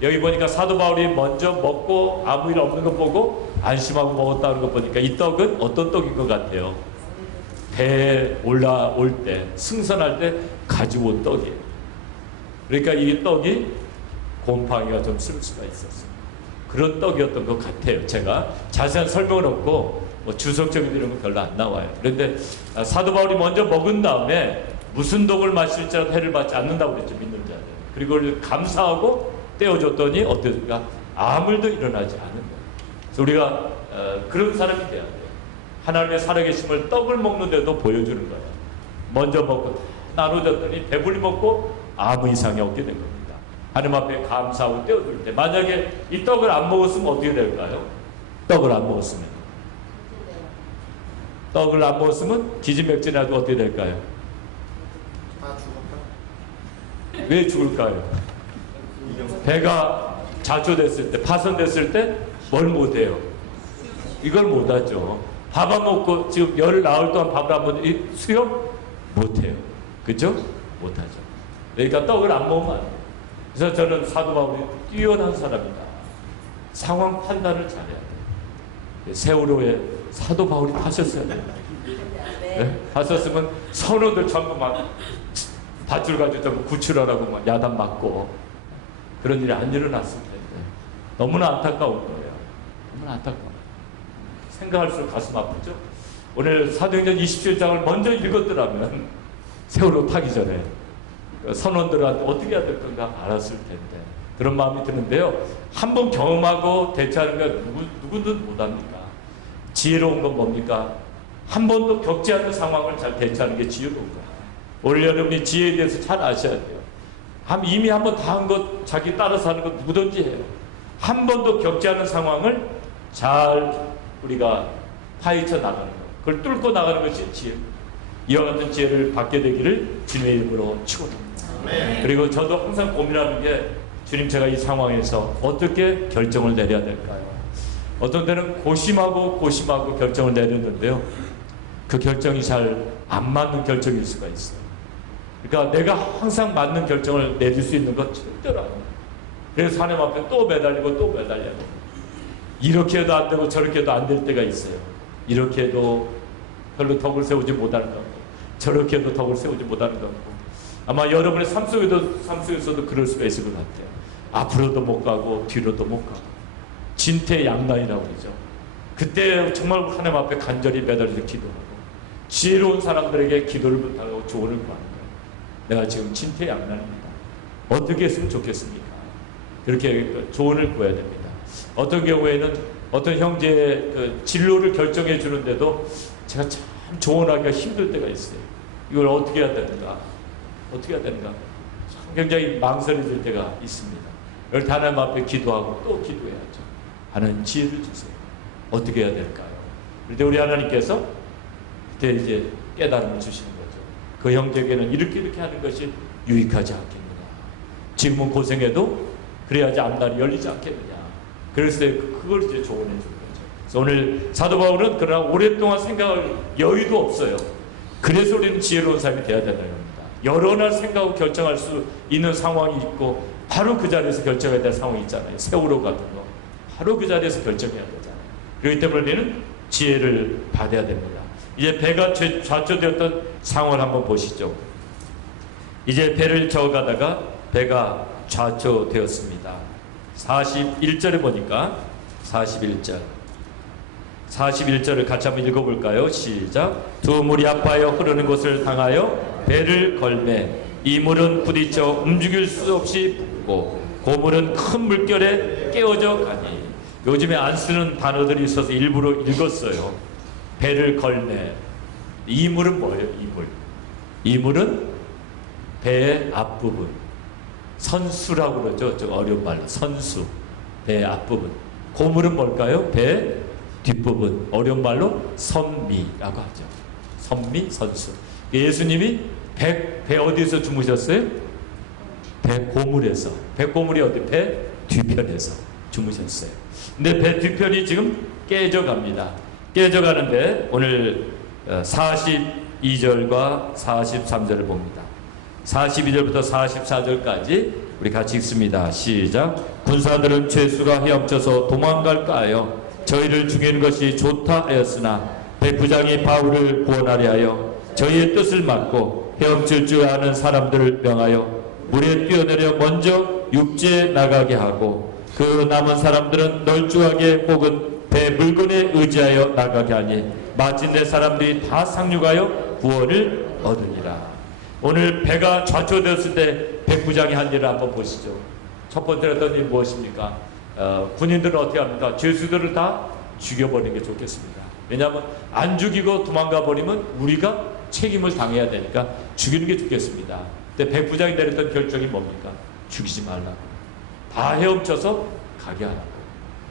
여기 보니까 사도 바울이 먼저 먹고 아무 일 없는 것 보고 안심하고 먹었다는 것 보니까 이 떡은 어떤 떡인 것 같아요? 배에 올라올 때 승선할 때 가지고 온 떡이에요. 그러니까 이 떡이 곰팡이가 좀 쓸 수가 있었어요. 그런 떡이었던 것 같아요. 제가 자세한 설명은 없고 뭐 주석적인 이런 건 별로 안 나와요. 그런데 사도 바울이 먼저 먹은 다음에 무슨 떡을 마실지라도 해를 받지 않는다고 그랬죠. 믿는 자들. 그리고 감사하고 떼어줬더니 어땠습니까? 아무 일도 일어나지 않은 거예요. 그래서 우리가 그런 사람이 돼야 돼요. 하나님의 살아계심을 떡을 먹는데도 보여주는 거예요. 먼저 먹고 나눠줬더니 배불리 먹고 아무 이상이 없게 된 겁니다. 하나님 앞에 감사하고 떼어줄 때 만약에 이 떡을 안 먹었으면 어떻게 될까요? 떡을 안 먹었으면 기진맥진하고 어떻게 될까요? 왜 죽을까요? 배가 자초됐을 때, 파손됐을 때 뭘 못해요? 이걸 못하죠. 밥 안 먹고 지금 열 나흘 동안 밥을 안 먹는 수영? 못해요. 그죠? 못하죠. 그러니까 떡을 안 먹으면 안 돼요. 그래서 저는 사도 바울이 뛰어난 사람이다. 상황 판단을 잘해야 돼요. 세월호에 사도 바울이 타셨어야 돼요. 네? 하셨으면 선원들 전부 막 밧줄 가지고 전부 구출하라고 막 야단 맞고 그런 일이 안 일어났을 텐데 너무나 안타까운 거예요. 너무나 안타까워. 생각할수록 가슴 아프죠. 오늘 사도행전 27장을 먼저 읽었더라면 세월호 타기 전에 선원들한테 어떻게 해야 될 건가 알았을 텐데 그런 마음이 드는데요. 한번 경험하고 대처하는 건 누구든 못합니까? 지혜로운 건 뭡니까? 한 번도 겪지 않는 상황을 잘 대처하는 게 지혜로운 거야. 오늘 여러분이 지혜에 대해서 잘 아셔야 돼요. 이미 한 번 다 한 것 자기 따라서 하는 건 누구든지 해요. 한 번도 겪지 않은 상황을 잘 우리가 파헤쳐 나가는 것, 그걸 뚫고 나가는 것이 지혜. 이와 같은 지혜를 받게 되기를 주님의 이름으로 축원합니다. 그리고 저도 항상 고민하는 게 주님, 제가 이 상황에서 어떻게 결정을 내려야 될까요? 어떤 때는 고심하고 결정을 내렸는데요. 그 결정이 잘 안 맞는 결정일 수가 있어요. 그러니까 내가 항상 맞는 결정을 내릴 수 있는 건 절대로 아니에요. 그래서 하나님 앞에 또 매달리고 이렇게 해도 안 되고 저렇게 해도 안 될 때가 있어요. 이렇게 해도 별로 덕을 세우지 못하는 것 같고 저렇게 해도 덕을 세우지 못하는 것 같고 아마 여러분의 삶 속에서도 그럴 수가 있을 것 같아요. 앞으로도 못 가고 뒤로도 못 가고 진퇴양난이라고 그러죠. 그때 정말 하나님 앞에 간절히 매달려서 기도하고 지혜로운 사람들에게 기도를 부탁하고 조언을 구하는 거예요. 내가 지금 진퇴양난입니다. 어떻게 했으면 좋겠습니까? 그렇게 조언을 구해야 됩니다. 어떤 경우에는 어떤 형제의 진로를 결정해 주는데도 제가 참 조언하기가 힘들 때가 있어요. 이걸 어떻게 해야 되는가? 굉장히 망설여질 때가 있습니다. 그럴 때 하나님 앞에 기도하고 또 기도해야죠. 하나님 지혜를 주세요. 어떻게 해야 될까요? 그럴 때 우리 하나님께서 그때 이제 깨달음을 주시는 거죠. 그 형제에게는 이렇게 하는 것이 유익하지 않겠느냐. 지금은 고생해도 그래야지 앞날이 열리지 않겠느냐. 그래서 그걸 이제 조언해 주는 거죠. 그래서 오늘 사도 바울은 그러나 오랫동안 생각할 여유도 없어요. 그래서 우리는 지혜로운 삶이 되어야 된다는 겁니다. 여러 날 생각하고 결정할 수 있는 상황이 있고 바로 그 자리에서 결정해야 될 상황이 있잖아요. 세월호 같은 거. 바로 그 자리에서 결정해야 되잖아요. 그렇기 때문에 우리는 지혜를 받아야 됩니다. 이제 배가 좌초되었던 상황을 한번 보시죠. 이제 배를 저어가다가 배가 좌초되었습니다. 41절에 보니까 41절을 같이 한번 읽어볼까요? 시작. 두 물이 합하여 흐르는 곳을 향하여 배를 걸매 이 물은 부딪혀 움직일 수 없이 붓고 고물은 큰 물결에 깨어져 가니. 요즘에 안 쓰는 단어들이 있어서 일부러 읽었어요. 배를 걸매. 이 물은 뭐예요? 이 물은 배의 앞부분. 선수라고 그러죠. 좀 어려운 말로. 선수. 배 앞부분. 고물은 뭘까요? 배 뒷부분. 어려운 말로 선미라고 하죠. 선미, 선수. 예수님이 배 어디서 주무셨어요? 배 고물에서. 배 고물이 어디? 배 뒤편에서 주무셨어요. 근데 배 뒤편이 지금 깨져갑니다. 깨져가는데 오늘 42절과 43절을 봅니다. 42절부터 44절까지 우리 같이 읽습니다. 시작. 군사들은 죄수가 헤엄쳐서 도망갈까 하여 저희를 죽이는 것이 좋다 하였으나 백부장이 바울을 구원하려 하여 저희의 뜻을 막고 헤엄칠 줄 아는 사람들을 명하여 물에 뛰어내려 먼저 육지에 나가게 하고 그 남은 사람들은 널찍하게 혹은 배 물건에 의지하여 나가게 하니 마침내 사람들이 다 상륙하여 구원을 얻으니라. 오늘 배가 좌초되었을 때 백부장이 한 일을 한번 보시죠. 첫 번째로 했던 일이 무엇입니까? 군인들은 어떻게 합니까? 죄수들을 다 죽여버리는 게 좋겠습니다. 왜냐하면 안 죽이고 도망가 버리면 우리가 책임을 당해야 되니까 죽이는 게 좋겠습니다. 근데 백부장이 내렸던 결정이 뭡니까? 죽이지 말라고. 다 헤엄쳐서 가게 하라고.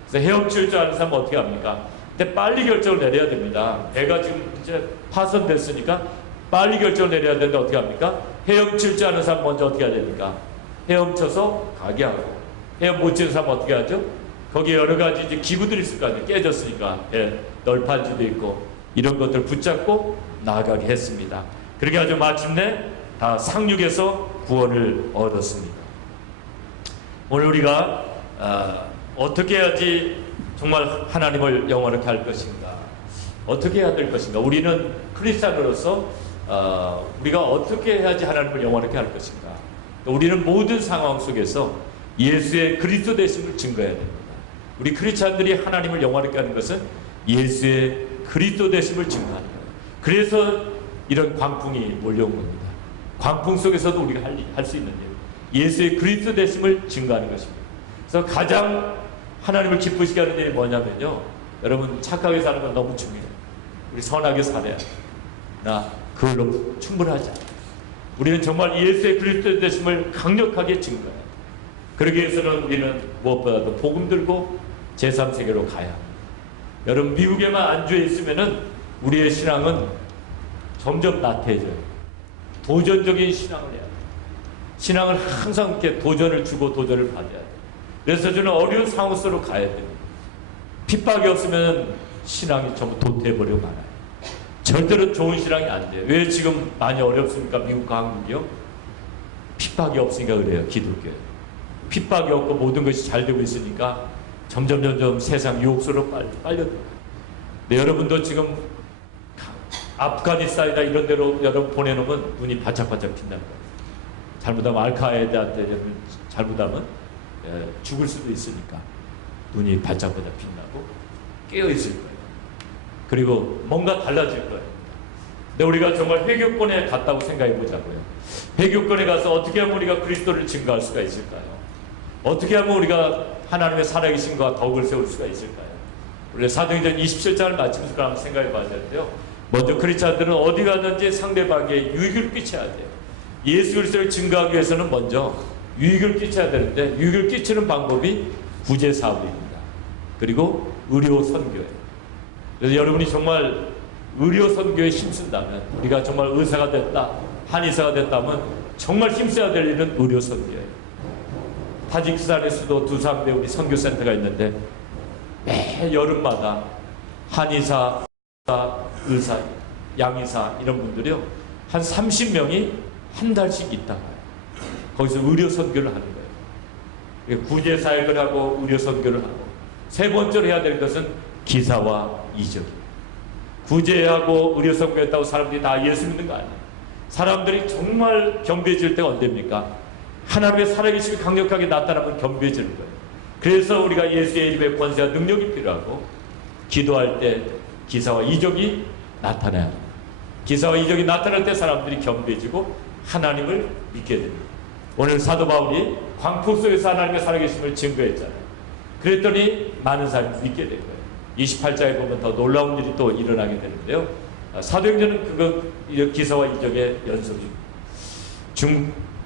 그래서 헤엄칠 줄 아는 사람은 어떻게 합니까? 근데 빨리 결정을 내려야 됩니다. 배가 지금 이제 파손됐으니까 빨리 결정을 내려야 되는데 어떻게 합니까? 헤엄칠 줄 아는 사람 먼저 어떻게 해야 됩니까? 헤엄쳐서 가게 하고. 헤엄 못 치는 사람 어떻게 하죠? 거기에 여러 가지 이제 기구들이 있을 거 아니에요. 깨졌으니까. 널판지도 있고 이런 것들을 붙잡고 나아가게 했습니다. 그렇게 아주 마침내 다 상륙해서 구원을 얻었습니다. 오늘 우리가 어떻게 해야지 정말 하나님을 영원하게 할 것인가. 어떻게 해야 될 것인가? 우리는 크리스찬으로서 우리가 어떻게 해야지 하나님을 영원하게 할 것인가? 우리는 모든 상황 속에서 예수의 그리스도 되심을 증거해야 됩니다. 우리 크리스찬들이 하나님을 영원하게 하는 것은 예수의 그리스도 되심을 증거하는 거예요. 그래서 이런 광풍이 몰려온 겁니다. 광풍 속에서도 우리가 할 수 있는 일, 예수의 그리스도 되심을 증거하는 것입니다. 그래서 가장 하나님을 기쁘시게 하는 일이 뭐냐면요, 여러분, 착하게 사는 건 너무 중요해요. 우리 선하게 살아야 돼요. 나 그걸로 충분하지 않아요. 우리는 정말 예수의 그리스도 되심을 강력하게 증거해요. 그러기 위해서는 우리는 무엇보다도 복음 들고 제3세계로 가야 합니다. 여러분, 미국에만 안주해 있으면은 우리의 신앙은 점점 나태해져요. 도전적인 신앙을 해야 돼요. 신앙을 항상 이렇게 도전을 주고 도전을 받아야 돼요. 그래서 저는 어려운 상황 속으로 가야 됩니다. 핍박이 없으면 신앙이 전부 도태해버리고 말아요. 절대로 좋은 신앙이 안 돼요. 왜 지금 많이 어렵습니까? 미국과 한국이요? 핍박이 없으니까 그래요. 기독교에. 핍박이 없고 모든 것이 잘 되고 있으니까 점점 세상 유혹 속으로 빨려들어요. 근데 여러분도 지금 아프가니스탄이나 이런 데로 여러분 보내놓으면 눈이 바짝바짝 빛날 거예요. 잘못하면 알카에다한테 잘못하면 죽을 수도 있으니까 눈이 바짝바짝 빛나고 깨어있을 거예요. 그리고 뭔가 달라질 거예요. 근데 우리가 정말 회교권에 갔다고 생각해 보자고요. 회교권에 가서 어떻게 하면 우리가 그리스도를 증거할 수가 있을까요? 어떻게 하면 우리가 하나님의 살아계신과 덕을 세울 수가 있을까요? 원래 사도행전 27장을 마치면서 한번 생각해 봐야 되는데요. 먼저 크리스찬들은 어디 가든지 상대방에게 유익을 끼쳐야 돼요. 예수 그리스도를 증거하기 위해서는 먼저 유익을 끼쳐야 되는데, 유익을 끼치는 방법이 구제 사업입니다. 그리고 의료 선교예요. 그래서 여러분이 정말 의료 선교에 힘쓴다면, 우리가 정말 의사가 됐다, 한의사가 됐다면 정말 힘써야 될 일은 의료 선교예요. 타지키스탄의 수도 두산에 우리 선교센터가 있는데 매 여름마다 한의사, 의사, 양의사 이런 분들이요, 한 30명이 한 달씩 있다가 거기서 의료 선교를 하는 거예요. 구제 사역을 하고 의료 선교를 하고, 세 번째로 해야 될 것은 기사와 이적이에요. 구제하고 의료 선교했다고 사람들이 다 예수 믿는 거 아니에요. 사람들이 정말 겸비해질 때가 언제입니까? 하나님의 살아계심이 강력하게 나타나면 겸비해지는 거예요. 그래서 우리가 예수의 이름의 권세와 능력이 필요하고, 기도할 때 기사와 이적이 나타나야 합니다. 기사와 이적이 나타날 때 사람들이 겸비해지고 하나님을 믿게 됩니다. 오늘 사도 바울이 광풍 속에서 하나님의 살아계심을 증거했잖아요. 그랬더니 많은 사람이 믿게 된 거예요. 28장에 보면 더 놀라운 일이 또 일어나게 되는데요. 사도행전은 그거 기사와 이적의 연속입니다.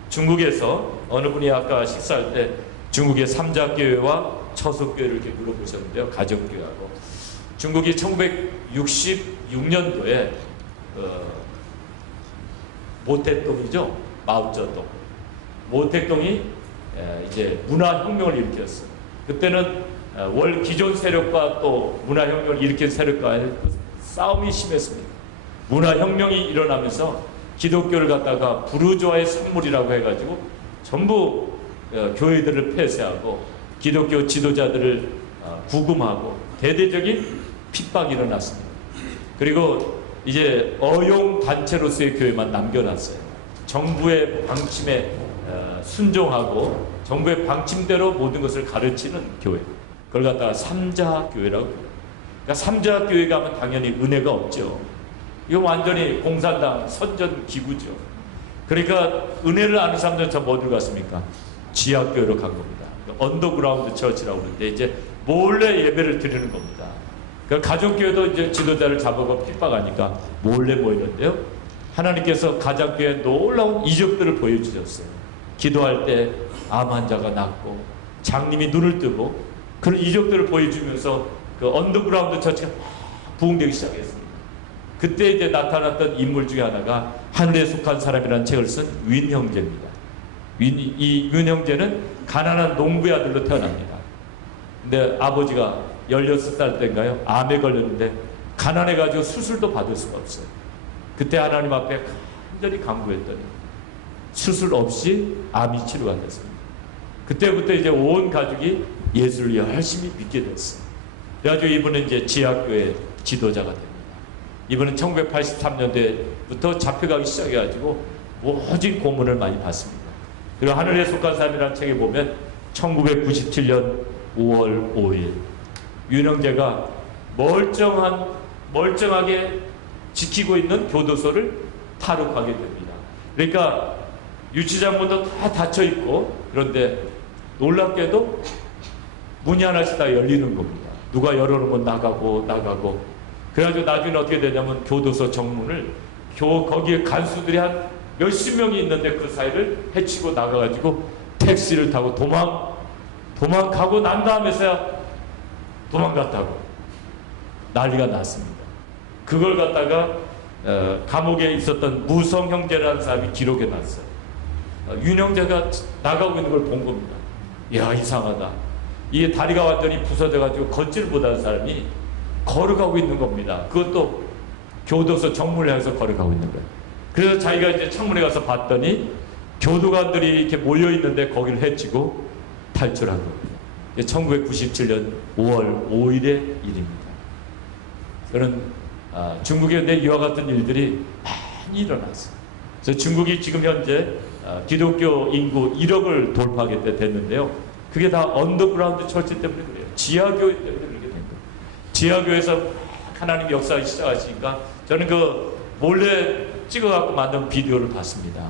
중국에서 어느 분이 아까 식사할 때 중국의 삼자교회와 처속교회를 이렇게 물어보셨는데요. 가정교회하고. 중국이 1966년도에 모택동이죠. 마오쩌둥. 모택동이 이제 문화혁명을 일으켰어요. 그때는 기존 세력과 또 문화혁명을 일으킨 세력과의 싸움이 심했습니다. 문화혁명이 일어나면서 기독교를 갖다가 부르주아의 선물이라고 해가지고 전부 교회들을 폐쇄하고 기독교 지도자들을 구금하고 대대적인 핍박이 일어났습니다. 그리고 이제 어용 단체로서의 교회만 남겨놨어요. 정부의 방침에 순종하고 정부의 방침대로 모든 것을 가르치는 교회. 그걸 갖다가 삼자교회라고 해요. 그러니까 삼자교회가 하면 당연히 은혜가 없죠. 이거 완전히 공산당 선전 기구죠. 그러니까 은혜를 아는 사람들은 저 어디로 갔습니까? 지하교회로 간 겁니다. 언더그라운드 처치라고 그러는데 이제 몰래 예배를 드리는 겁니다. 그러니까 가족교회도 이제 지도자를 잡아가 핍박하니까 몰래 모이는데요. 하나님께서 가장교회에 놀라운 이적들을 보여주셨어요. 기도할 때 암 환자가 낫고 장님이 눈을 뜨고 그런 이적들을 보여주면서 그 언더그라운드 처치가 부흥되기 시작했습니다. 그때 이제 나타났던 인물 중에 하나가 하늘에 속한 사람이라는 책을 쓴 윈 형제입니다. 이 윈 형제는 가난한 농부의 아들로 태어납니다. 근데 아버지가 16살 때인가요? 암에 걸렸는데 가난해가지고 수술도 받을 수가 없어요. 그때 하나님 앞에 간절히 간구했더니 수술 없이 암이 치료가 됐습니다. 그때부터 이제 온 가족이 예수를 열심히 믿게 됐어요. 그래가지고 이분은 이제 지하교회 지도자가 됩니다. 이분은 1983년도부터 잡혀가기 시작해가지고 모진 고문을 많이 받습니다. 그리고 하늘에 속한 사람이라는 책에 보면 1997년 5월 5일 윤영재가 멀쩡하게 지키고 있는 교도소를 탈옥하게 됩니다. 그러니까 유치장문도 다 닫혀 있고, 그런데 놀랍게도 문이 하나씩 다 열리는 겁니다. 누가 열어놓으면 나가고. 그래가지고 나중에 어떻게 되냐면 교도소 정문을 거기에 간수들이 한 몇십 명이 있는데 그 사이를 해치고 나가가지고 택시를 타고 도망가고 난 다음에서야 도망갔다고 난리가 났습니다. 그걸 갖다가 감옥에 있었던 무성 형제라는 사람이 기록해 놨어요. 윤형제가 나가고 있는 걸 본 겁니다. 이야, 이상하다. 이게 다리가 완전히 부서져가지고 걷지를 못하는 사람이 걸어가고 있는 겁니다. 그것도 교도소 정문을 향해서 걸어가고 있는 거예요. 그래서 자기가 이제 창문에 가서 봤더니 교도관들이 이렇게 모여 있는데 거기를 해치고 탈출한 겁니다. 1997년 5월 5일의 일입니다. 저는 중국에 내 이와 같은 일들이 많이 일어났어요. 그래서 중국이 지금 현재 기독교 인구 1억을 돌파하게 됐는데요. 그게 다 언더그라운드 철치 때문에 그래요. 지하교회 때문에 그렇게 된 거예요. 지하교회에서 하나님 역사를 시작하시니까 저는 그 몰래 찍어갖고 만든 비디오를 봤습니다.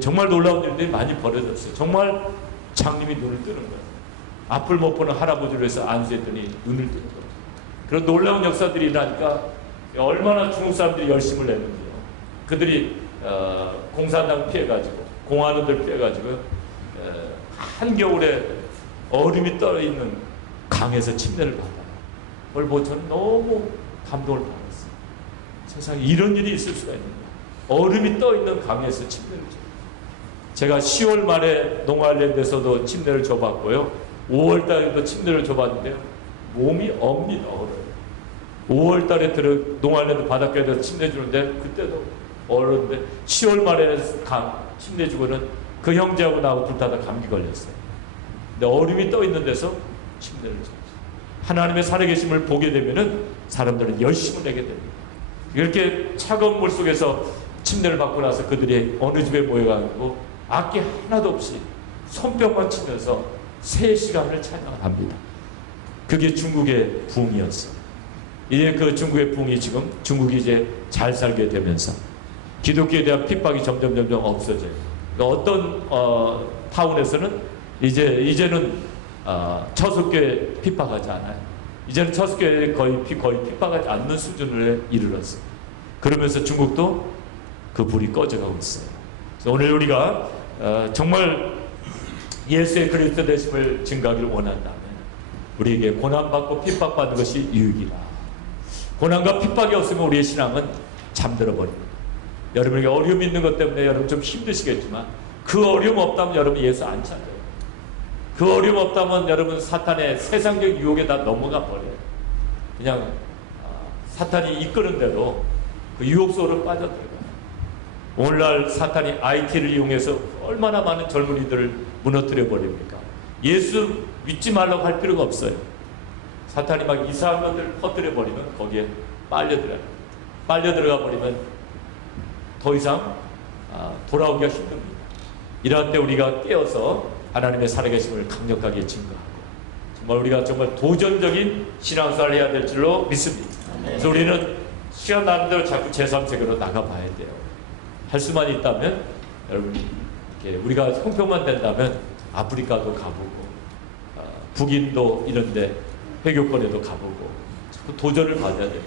정말 놀라운 일들이 많이 벌어졌어요. 정말 장님이 눈을 뜨는 거예요. 앞을 못 보는 할아버지로 해서 안수했더니 눈을 뜨는 거예요. 그런 놀라운 역사들이 일어나니까 얼마나 중국 사람들이 열심을 냈는데요. 그들이 공산당 피해가지고 공안원들 피해가지고 한겨울에 얼음이 떠있는 강에서 침례를 받아요. 그걸 보고 저는 너무 감동을 받았어요. 세상에 이런 일이 있을 수가 있는 거예요. 얼음이 떠있는 강에서 침례를 줘요. 제가 10월 말에 농아일랜드에서도 침례를 줘봤고요. 5월 달에도 침례를 줘봤는데요. 몸이 옵니다. 얼어요. 5월 달에 농아일랜드 바닷가에서 침례 주는데 그때도 얼었는데 10월 말에 침례 주고는 그 형제하고 나하고 둘 다 감기 걸렸어요. 근데 얼음이 떠 있는 데서 침례를 줬어요. 하나님의 살아계심을 보게 되면은 사람들은 열심을 내게 됩니다. 이렇게 차가운 물 속에서 침례를 받고 나서 그들이 어느 집에 모여가지고 악기 하나도 없이 손뼉만 치면서 3시간을 찬양합니다. 그게 중국의 부흥이었어요. 이제 그 중국의 부흥이 지금 중국이 이제 잘 살게 되면서 기독교에 대한 핍박이 점점 없어져요. 그러니까 어떤 타운에서는 이제는 처속교회 핍박하지 않아요. 이제는 처속교회 거의 핍박하지 않는 수준에 이르렀어요. 그러면서 중국도 그 불이 꺼져가고 있어요. 그래서 오늘 우리가 정말 예수의 그리스도 되심을 증거하기를 원한다면 우리에게 고난받고 핍박받는 것이 유익이라. 고난과 핍박이 없으면 우리의 신앙은 잠들어 버립니다. 여러분에게 어려움이 있는 것 때문에 여러분 좀 힘드시겠지만 그 어려움 없다면 여러분 예수 안 찾아요. 그 어려움 없다면 여러분 사탄의 세상적 유혹에 다 넘어가 버려요. 그냥 사탄이 이끄는 대로 그 유혹 속으로 빠져들어가요. 오늘날 사탄이 IT를 이용해서 얼마나 많은 젊은이들을 무너뜨려 버립니까? 예수 믿지 말라고 할 필요가 없어요. 사탄이 막 이상한 것들을 퍼뜨려 버리면 거기에 빨려들어요. 빨려 들어가 버리면 더 이상 돌아오기가 힘듭니다. 이러한 때 우리가 깨어서 하나님의 살아계심을 강력하게 증거하고 정말 우리가 정말 도전적인 신앙생활을 해야 될 줄로 믿습니다. 그래서 우리는 시간 나는 대로 자꾸 제3세계로 나가봐야 돼요. 할 수만 있다면 여러분 이렇게 우리가 형편만 된다면 아프리카도 가보고 북인도 이런데 회교권에도 가보고 도전을 받아야 됩니다.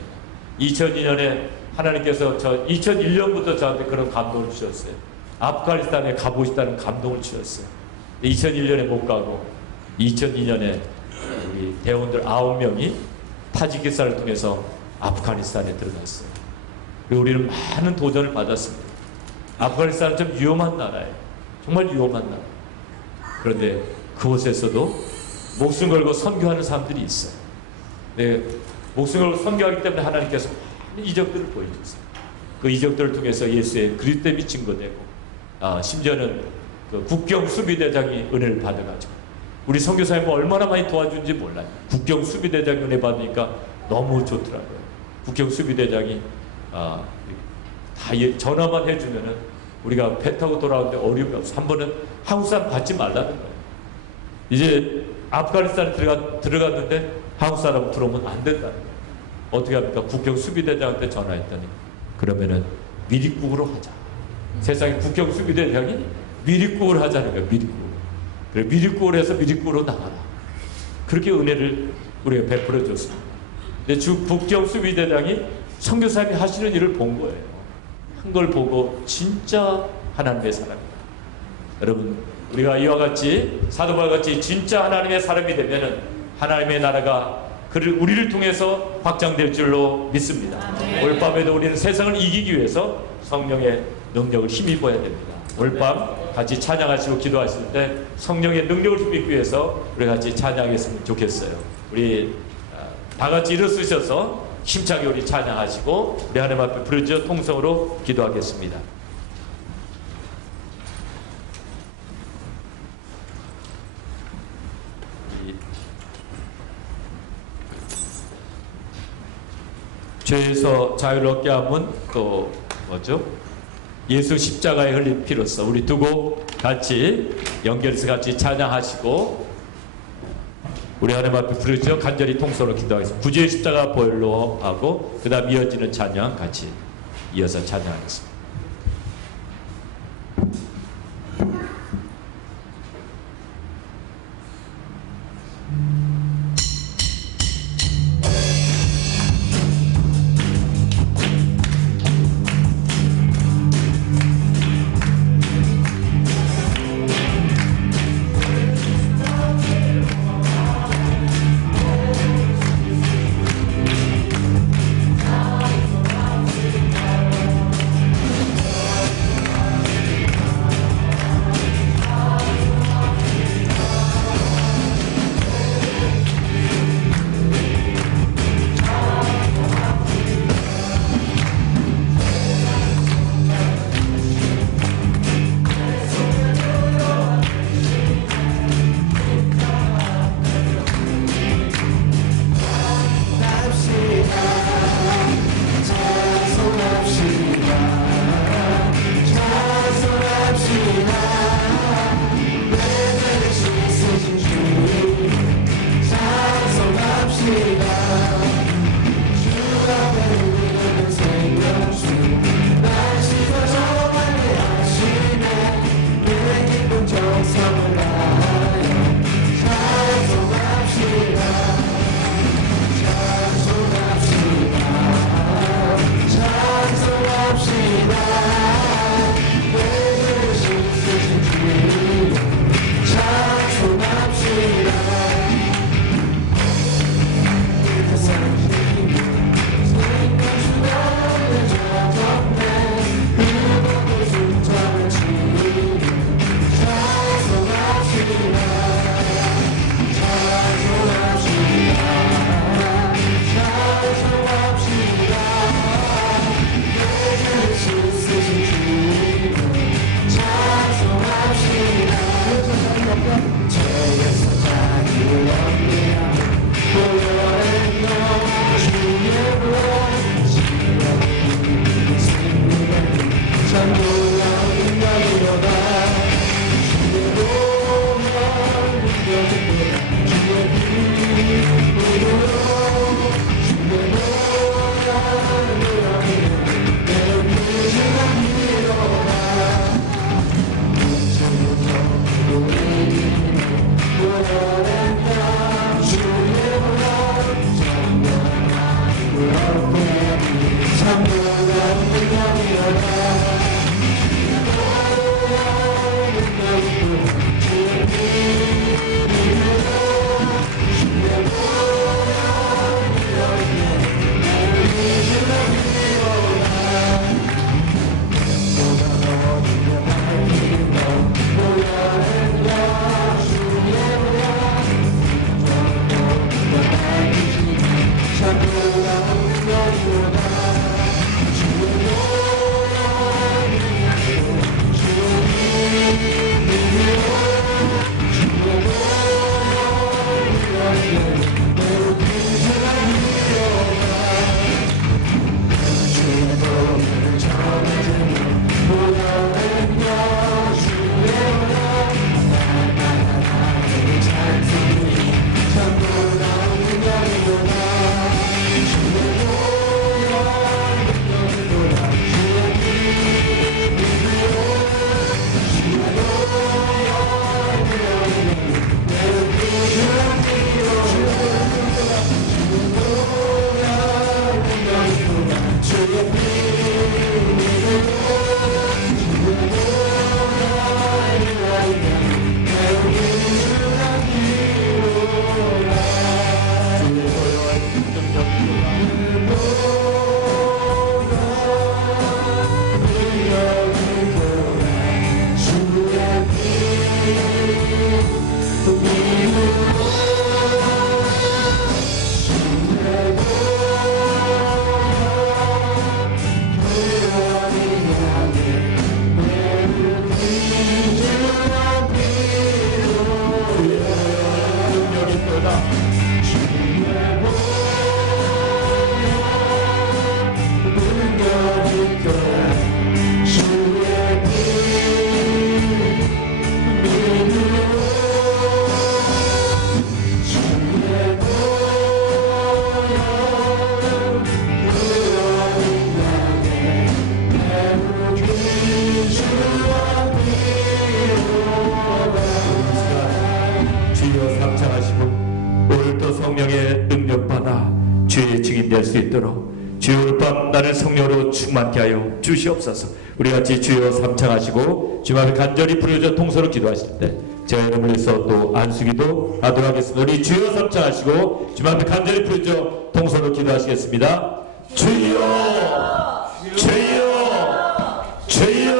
2002년에 하나님께서 2001년부터 저한테 그런 감동을 주셨어요. 아프가니스탄에 가보고 싶다는 감동을 주셨어요. 2001년에 못 가고 2002년에 우리 대원들 9명이 타지키스탄을 통해서 아프가니스탄에 들어갔어요. 그리고 우리는 많은 도전을 받았습니다. 아프가니스탄은 좀 위험한 나라예요. 정말 위험한 나라. 그런데 그곳에서도 목숨 걸고 선교하는 사람들이 있어요. 네, 목숨 걸고 선교하기 때문에 하나님께서 많은 이적들을 보여주세요. 그 이적들을 통해서 예수의 그리스도의 증거되고 심지어는 그 국경 수비대장이 은혜를 받아가지고 우리 선교사님은 얼마나 많이 도와준지 몰라요. 국경 수비대장이 은혜 받으니까 너무 좋더라고요. 국경 수비대장이 다 전화만 해주면은 우리가 배 타고 돌아오는데 어려움이 없어. 한 번은 한국 사람 받지 말라는 거예요. 이제 아프가니스탄에 들어갔는데 한국 사람 들어오면 안 된다는 거예요. 어떻게 합니까? 국경 수비대장한테 전화했더니 그러면은 미리국으로 하자. 세상에 국경 수비대장이 미리국을 하자는 거예요. 미리국. 그래 미리국을 해서 미리국으로 나가라. 그렇게 은혜를 우리가 베풀어 줬습니다. 근데 국경 수비대장이 선교사님이 하시는 일을 본 거예요. 한 걸 보고 진짜 하나님의 사람이다. 여러분 우리가 이와 같이 사도 바울같이 진짜 하나님의 사람이 되면은 하나님의 나라가 우리를 통해서 확장될 줄로 믿습니다. 오늘 밤에도 우리는 세상을 이기기 위해서 성령의 능력을 힘입어야 됩니다. 오늘 밤 같이 찬양하시고 기도하실 때 성령의 능력을 힘입기 위해서 우리 같이 찬양했으면 좋겠어요. 우리 다 같이 일어서셔서 힘차게 우리 찬양하시고 우리 하나님 앞에 부르짖어 통성으로 기도하겠습니다. 죄에서 자유를 얻게 하면 또 뭐죠? 예수 십자가에 흘린 피로써 우리 두고 같이 연결해서 같이 찬양하시고 우리 하나님 앞에 부르짖어 간절히 통성으로 기도하겠습니다. 구주의 십자가 보혈로 하고 그 다음 이어지는 찬양 같이 이어서 찬양하겠습니다. 성령의 능력받아 주의 증인 될 수 있도록 주여 오늘 밤 나를 성령으로 충만케 하여 주시옵소서. 우리 같이 주여 삼창하시고 주님 앞에 간절히 부르짖어 통서로 기도하실 때 제가 이름을 위해서 또 안수기도 하도록 하겠습니다. 우리 주여 삼창하시고 주님 앞에 간절히 부르짖어 통서로 기도하시겠습니다. 주여 주여 주여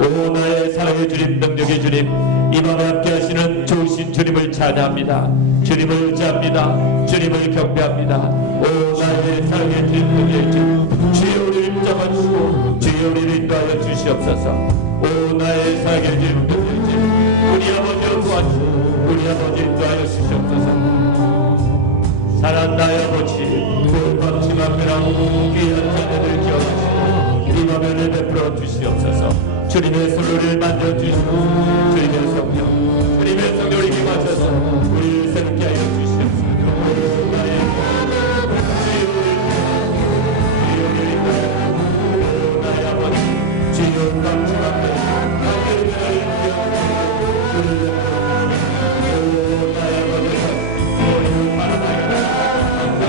오 나의 사랑의 주님 능력의 주님 이 밤에 함께 하시는 좋으신 주님을 찬양합니다. 주님을 의지합니다. 주님을 경배합니다. 오 나의 사랑의 주님 능력의 주님 주여 우리를 잡아주시고 주여 우리를 인도하여 주시옵소서. 오 나의 사랑의 주님 능력의 주님 우리 아버지를 도와주시고 우리 아버지 인도하여 주시옵소서. 사랑하는 나의 아버지 오늘 밤 주 앞에라고 귀한 자녀를 기억하시고 이 밤에 베풀어 주시옵소서. 주님의 손을 만져주시고 주님의 성령 주님의 성령을 임하셔서 우리를 새롭게 하여 주시옵소서. 나의 나의 아버지 주여 감주 앞에 나의 나의 나의 아버지 우리를 바라보게 나의 아버지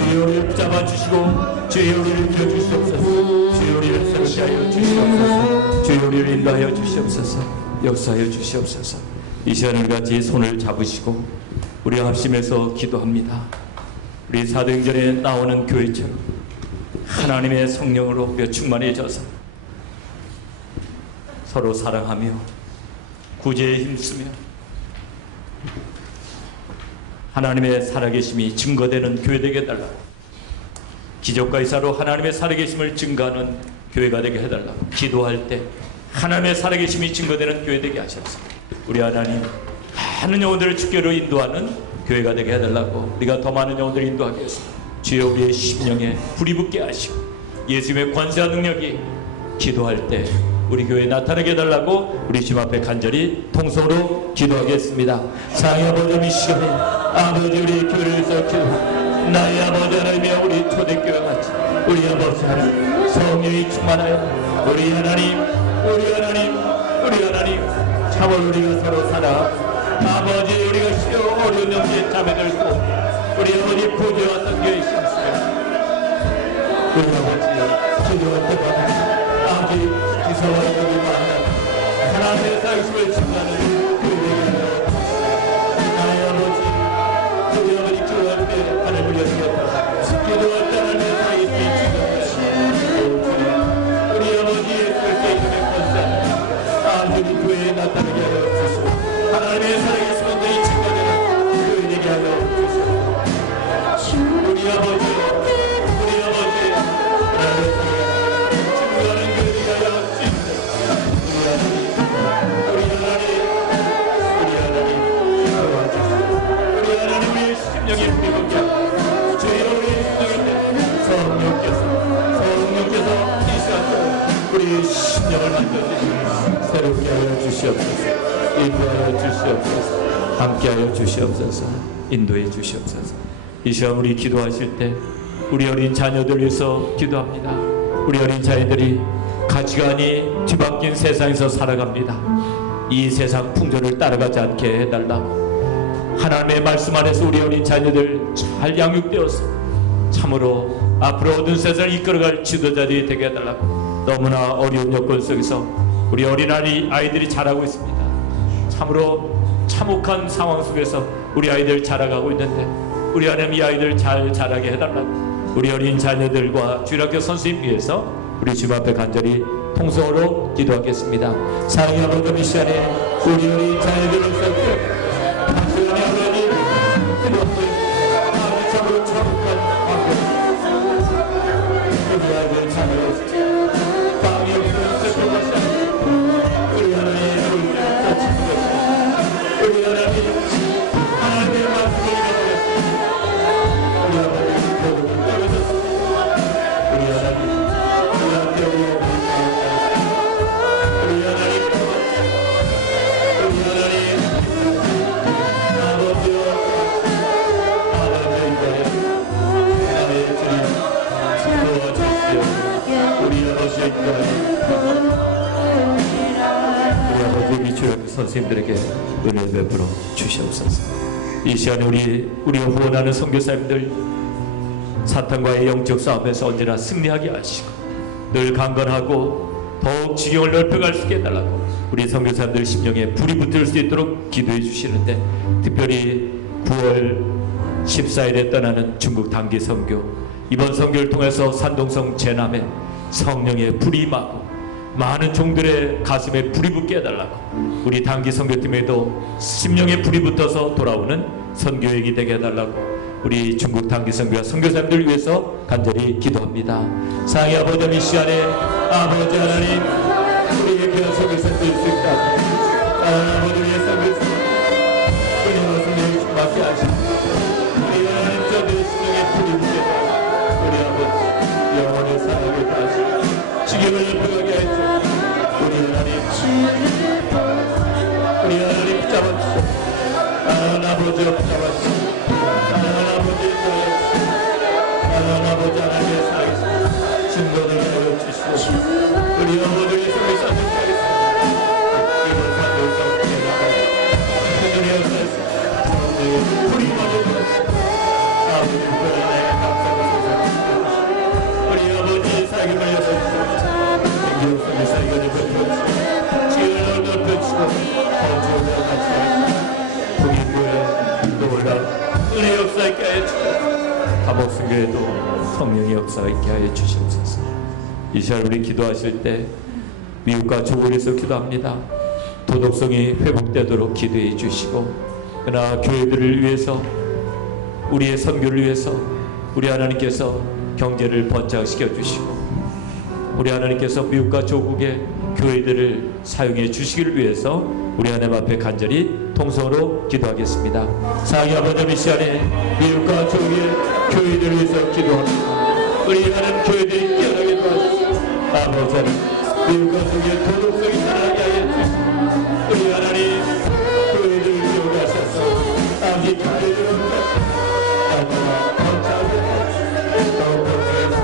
주여 우리를 붙잡아 주시고 주여 우리를 들어 주시옵소서. 주여 우리를 새롭게 하여 주시옵소서. 주여 우리를 인도하여 주시옵소서. 역사하여 주시옵소서. 이 시간을 같이 손을 잡으시고 우리 합심해서 기도합니다. 우리 사도행전에 나오는 교회처럼 하나님의 성령으로 우리가 충만해져서 서로 사랑하며 구제에 힘쓰며 하나님의 살아계심이 증거되는 교회 되게 해달라고, 기적과 이사로 하나님의 살아계심을 증거하는 교회가 되게 해달라고 기도할 때 하나님의 살아계심이 증거되는 교회 되게 하셔서 우리 하나님 많은 영혼들을 주께로 인도하는 교회가 되게 해달라고, 우리가 더 많은 영혼들을 인도하기 위해서 주여 우리의 심령에 불이 붙게 하시고 예수님의 권세와 능력이 기도할 때 우리 교회에 나타나게 해달라고 우리 주님 앞에 간절히 통성으로 기도하겠습니다. 사랑의 아버지, 이 시간에 아버지 우리 교회를 위해서 기도합니다. 나의 아버지 하나님이여, 우리 초대교회 같이 우리 아버지 하나님 성령이 충만하여 우리 하나님 참을 우리가 서로 살아 아버지 우리가 쉬어 어려운 영지에 자매들고 우리 아버지 구제와 선교에 심습니다. 우리 아버지 기도할 때마다 아버지 기사와 여기 만나 하나님의 살심을 증가하는 교회가 나의 아버지 우리 아버지 기도할 때 하나님을 여시겠다. 기도할 때 하나님의 살심이 증가하는 우리 아버지 예수의 이름의 권세 아버지 교회에 나타나게 하여 주시고 하나님의 살아계심은 너희 증거되는 교회 되게 하여 주시고 우리 아버지 하나님의 증거하는 교회 되게 하여 심령을 만져주시고 새롭게 하여 주시옵소서. 인도하여 주시옵소서. 함께하여 주시옵소서. 인도해 주시옵소서. 이 시간 우리 기도하실 때 우리 어린 자녀들 위해서 기도합니다. 우리 어린 자녀들이 가치관이 뒤바뀐 세상에서 살아갑니다. 이 세상 풍조를 따라가지 않게 해달라고 하나님의 말씀 안에서 우리 어린 자녀들 잘 양육되어서 참으로 앞으로 어두운 세상을 이끌어갈 지도자들이 되게 해달라고. 너무나 어려운 여건 속에서 우리 어린 아이들이 자라고 있습니다. 참으로 참혹한 상황 속에서 우리 아이들 자라가고 있는데 우리 하나님 이 아이들 잘 자라게 해달라고. 우리 어린 자녀들과 주일학교 선생님 위해서 우리 주님 앞에 간절히 통성으로 기도하겠습니다. 사랑의 아버지, 이 시간에 우리 어린 자녀들을 위해서 당신의 하나님 참으로 참혹한 환경 우리 아이들 자녀를 방이 없는 슬픈 것이 아니고 우리 하나님의 얼굴에 닫힌 것이 우리 하나님의 말씀을 선생님들에게 은혜 베풀어 주시옵소서. 이 시간에 우리가 후원하는 선교사님들 사탄과의 영적 싸움에서 언제나 승리하게 하시고 늘 강건하고 더욱 지경을 넓혀갈 수 있게 해달라고 우리 선교사님들 심령에 불이 붙을 수 있도록 기도해 주시는데 특별히 9월 14일에 떠나는 중국 단기 선교, 이번 선교를 통해서 산동성 제남에 성령의 불이 임하고 많은 종들의 가슴에 불이 붙게 해달라고 우리 단기 선교팀에도 심령에 불이 붙어서 돌아오는 선교역이 되게 해달라고 우리 중국 단기 선교와 선교사님들 위해서 간절히 기도합니다. 사랑의 아버지, 이 시간에 아버지 하나님 우리의 귀한 선교사님들 수 있다. 아버지 우리의 선교사 은혜와 성령을 충만케 하시고 우리 하나님 저들의 심령에 불이 붙게 우리 아버지 영원히 살아가게 하시고 지경을 넓혀가게 하시고 우리 하나님 붙잡아주시오. 아버지 붙잡아주시오. 아버지 하나님의 살아계시오. 증거를 내려주시오. 우리 어머니의 속에 사는 이번 산동성 그들의 역사에서 우리 모두 아버지 그들의 나의 감사가 솟아나시오. 우리 아버지의 살기 말려주시오. 생기없음의 살기를 넓혀주시오. 지혜를 넓혀주시고 거주를 같이 하시오. 북인교회 놀라운 은혜 역사 있게 해주시오. 감옥순교에도 성령의 역사가 있게 하여 주시옵소서. 이 시간 우리 기도하실 때 미국과 조국에서 기도합니다. 도덕성이 회복되도록 기도해 주시고 그러나 교회들을 위해서 우리의 선교를 위해서 우리 하나님께서 경제를 번창시켜 주시고 우리 하나님께서 미국과 조국의 교회들을 사용해 주시기를 위해서 우리 하나님 앞에 간절히 통성으로 기도하겠습니다. 사랑의 아버지, 이 시간에 미국과 조국의 교회들을 위해서 기도합니다. 우리 하나님 교회들이 깨어나게 도와주시고 아버지 하나님 미국과 조국의 도덕성이 살아나게 하여 주시고 우리 하나님 교회들을 이용하셔서 아버지 교회들을 마음과 번창하게 더욱 번창해서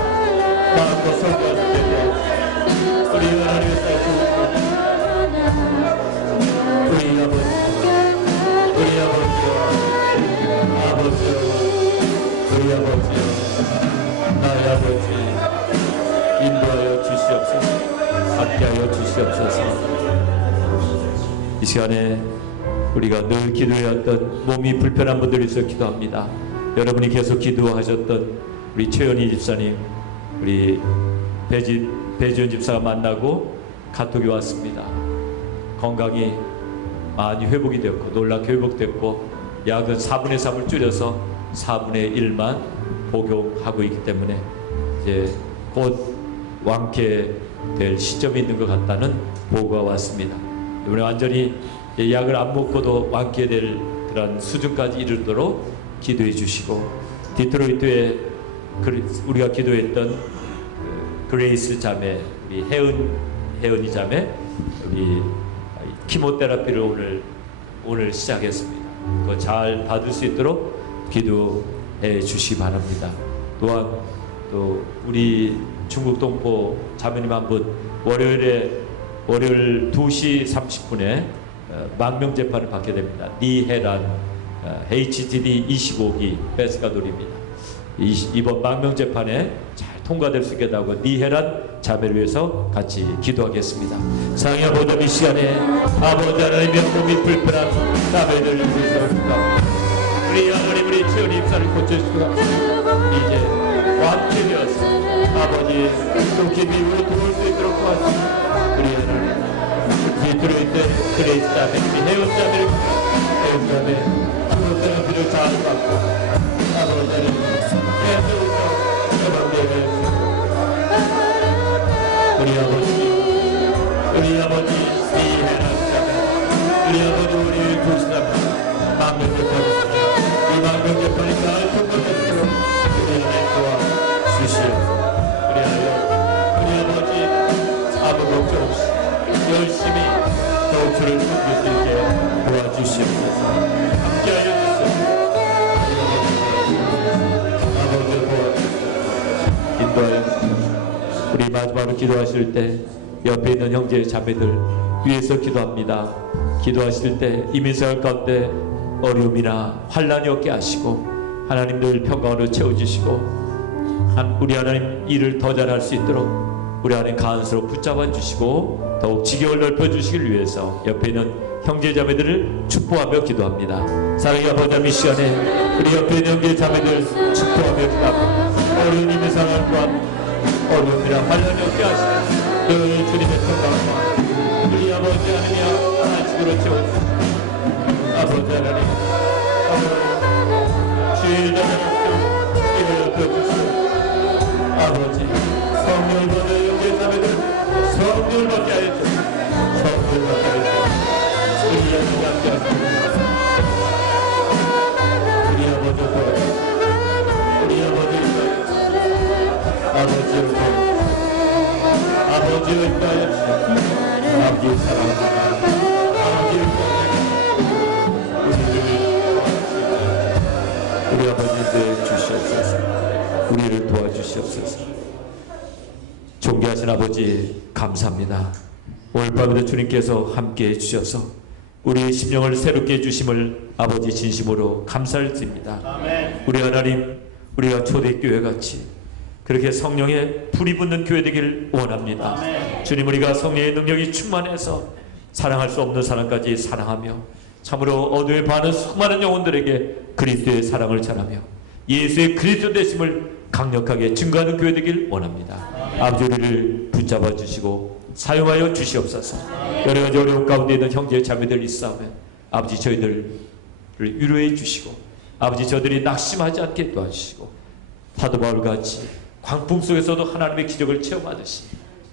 마음과 성과 우리 하나님의 사랑을 우리 아버지 우리 아버지요 나의 아버지 인도하여 주시옵소서. 함께하여 주시옵소서. 이 시간에 우리가 늘 기도해왔던 몸이 불편한 분들 위해서 기도합니다. 여러분이 계속 기도하셨던 우리 최연희 집사님, 우리 배지은 집사가 만나고 카톡이 왔습니다. 건강이 많이 회복이 됐고 놀랍게 회복됐고 약은 4분의 3을 줄여서 4분의 1만 복용하고 있기 때문에 이제 곧 완쾌될 시점이 있는 것 같다는 보고가 왔습니다. 이번에 완전히 약을 안 먹고도 완쾌될 그런 수준까지 이르도록 기도해 주시고 디트로이트에 우리가 기도했던 그레이스 자매, 우리 혜은 혜연이 자매 우리 키모테라피를 오늘 시작했습니다. 그거 잘 받을 수 있도록 기도해 주시기 바랍니다. 또한 또 우리 중국 동포 자매님 한 분 월요일 2시 30분에 망명 재판을 받게 됩니다. 니해란 HDD 25기 베스가돌입니다. 이번 망명 재판에 잘 통과될 수 있게 하고 니해란 자매를 위해서 같이 기도하겠습니다. 상의 아버지 이 시간에 아버지 하나님의 몸이 불편한 자매들을 위해서 기도합니다. 우리 하나님 우리 최은 입사를 고쳐주시고 이제 완전히 아버지 또 깊이 우리 도울 수 있도록 도와주시고 우리 하나님 들어있던 그레이스 자매 해운 자매를 해운 자매 그것들은 비를 잘 받고 아버지는 계속해서 해방되게 우리 아버지 이 해난 자매 우리 아버지 우리 도시자매 망명 재판입니다. 이 망명 재판이 잘 통과되도록 우리 하나님 도와주시옵소서. 우리 아버지 아무 걱정 없이 열심히 도출을 섬길 수 있게 도와주시옵소서. 함께하여 주시옵소서. 아버지 도와주시옵소서. 인도하여 주시옵소서. 우리 마지막으로 기도하실 때 옆에 있는 형제 자매들 위해서 기도합니다. 기도하실 때 이민생활 가운데 어려움이나 환난이 없게 하시고 하나님 늘 평강으로 채워주시고 우리 하나님 일을 더 잘할 수 있도록 우리 하나님 간수로 붙잡아 주시고 더욱 지경을 넓혀 주시길 위해서 옆에 있는 형제 자매들을 축복하며 기도합니다. 사랑의 아버지 하나님 이 시간에 우리 옆에 있는 형제 자매들 축복하며 기도합니다. 어려운 이민 상황 또한 어려움이나 환난이 없게 하시고 늘 주님의 평강과 우리 아버지 하나님이여 하나씩으로 채워주시고 아버지 하나님 주일 저녁 일을 넓혀주시고 아버지 성령을 받는 형제 자매들 성령을 받게 하여 주시고 성령을 받게 하여 주시고 우리 하나님 함께 하시고 우리 아버지 도와주시고 우리 아버지를 도와주시고 아버지를 인도하여 주시고 아버지를 사랑합니다. 아버지를 도와주시고 우리 아버지를 주시옵소서. 우리를 도와주시옵소서. 존귀하신 아버지 감사합니다. 오늘 밤에도 주님께서 함께해 주셔서 우리의 심령을 새롭게 해주심을 아버지 진심으로 감사를 드립니다. 우리 하나님 우리가 초대교회 같이 그렇게 성령의 불이 붙는 교회 되기를 원합니다. 주님 우리가 성령의 능력이 충만해서 사랑할 수 없는 사람까지 사랑하며 참으로 어둠에 반은 수많은 영혼들에게 그리스도의 사랑을 전하며 예수의 그리스도 되심을 강력하게 증거하는 교회 되길 원합니다. 아버지 우리를 붙잡아 주시고 사용하여 주시옵소서. 여러 가지 어려운 가운데 있는 형제 자매들 있사오면 아버지 저희들을 위로해 주시고 아버지 저들이 낙심하지 않게 도와주시고 사도 바울같이 광풍 속에서도 하나님의 기적을 체험하듯이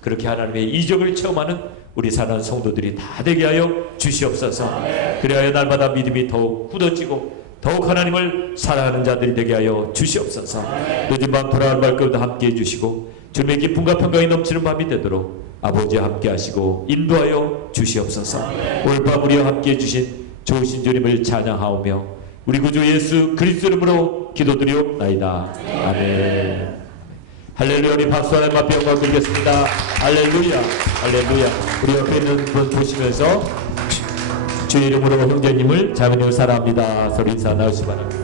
그렇게 하나님의 이적을 체험하는 우리 사랑하는 성도들이 다 되게 하여 주시옵소서. 그리하여 날마다 믿음이 더욱 굳어지고 더욱 하나님을 사랑하는 자들이 되게 하여 주시옵소서. 늦은 밤 돌아갈 말까지도 함께해 주시고 주님의 기쁨과 평강이 넘치는 밤이 되도록 아버지와 함께 하시고 인도하여 주시옵소서. 오늘 밤 우리와 함께해 주신 좋으신 주님을 찬양하오며 우리 구주 예수 그리스도 이름으로 기도드리옵나이다. 아멘. 할렐루야. 우리 박수 하나님 앞에 영광 드리겠습니다. 할렐루야. 할렐루야. 우리 옆에 있는 분 보시면서 주의 이름으로 형제님을 자매님을 사랑합니다. 소리 인사 나누시기 바랍니다.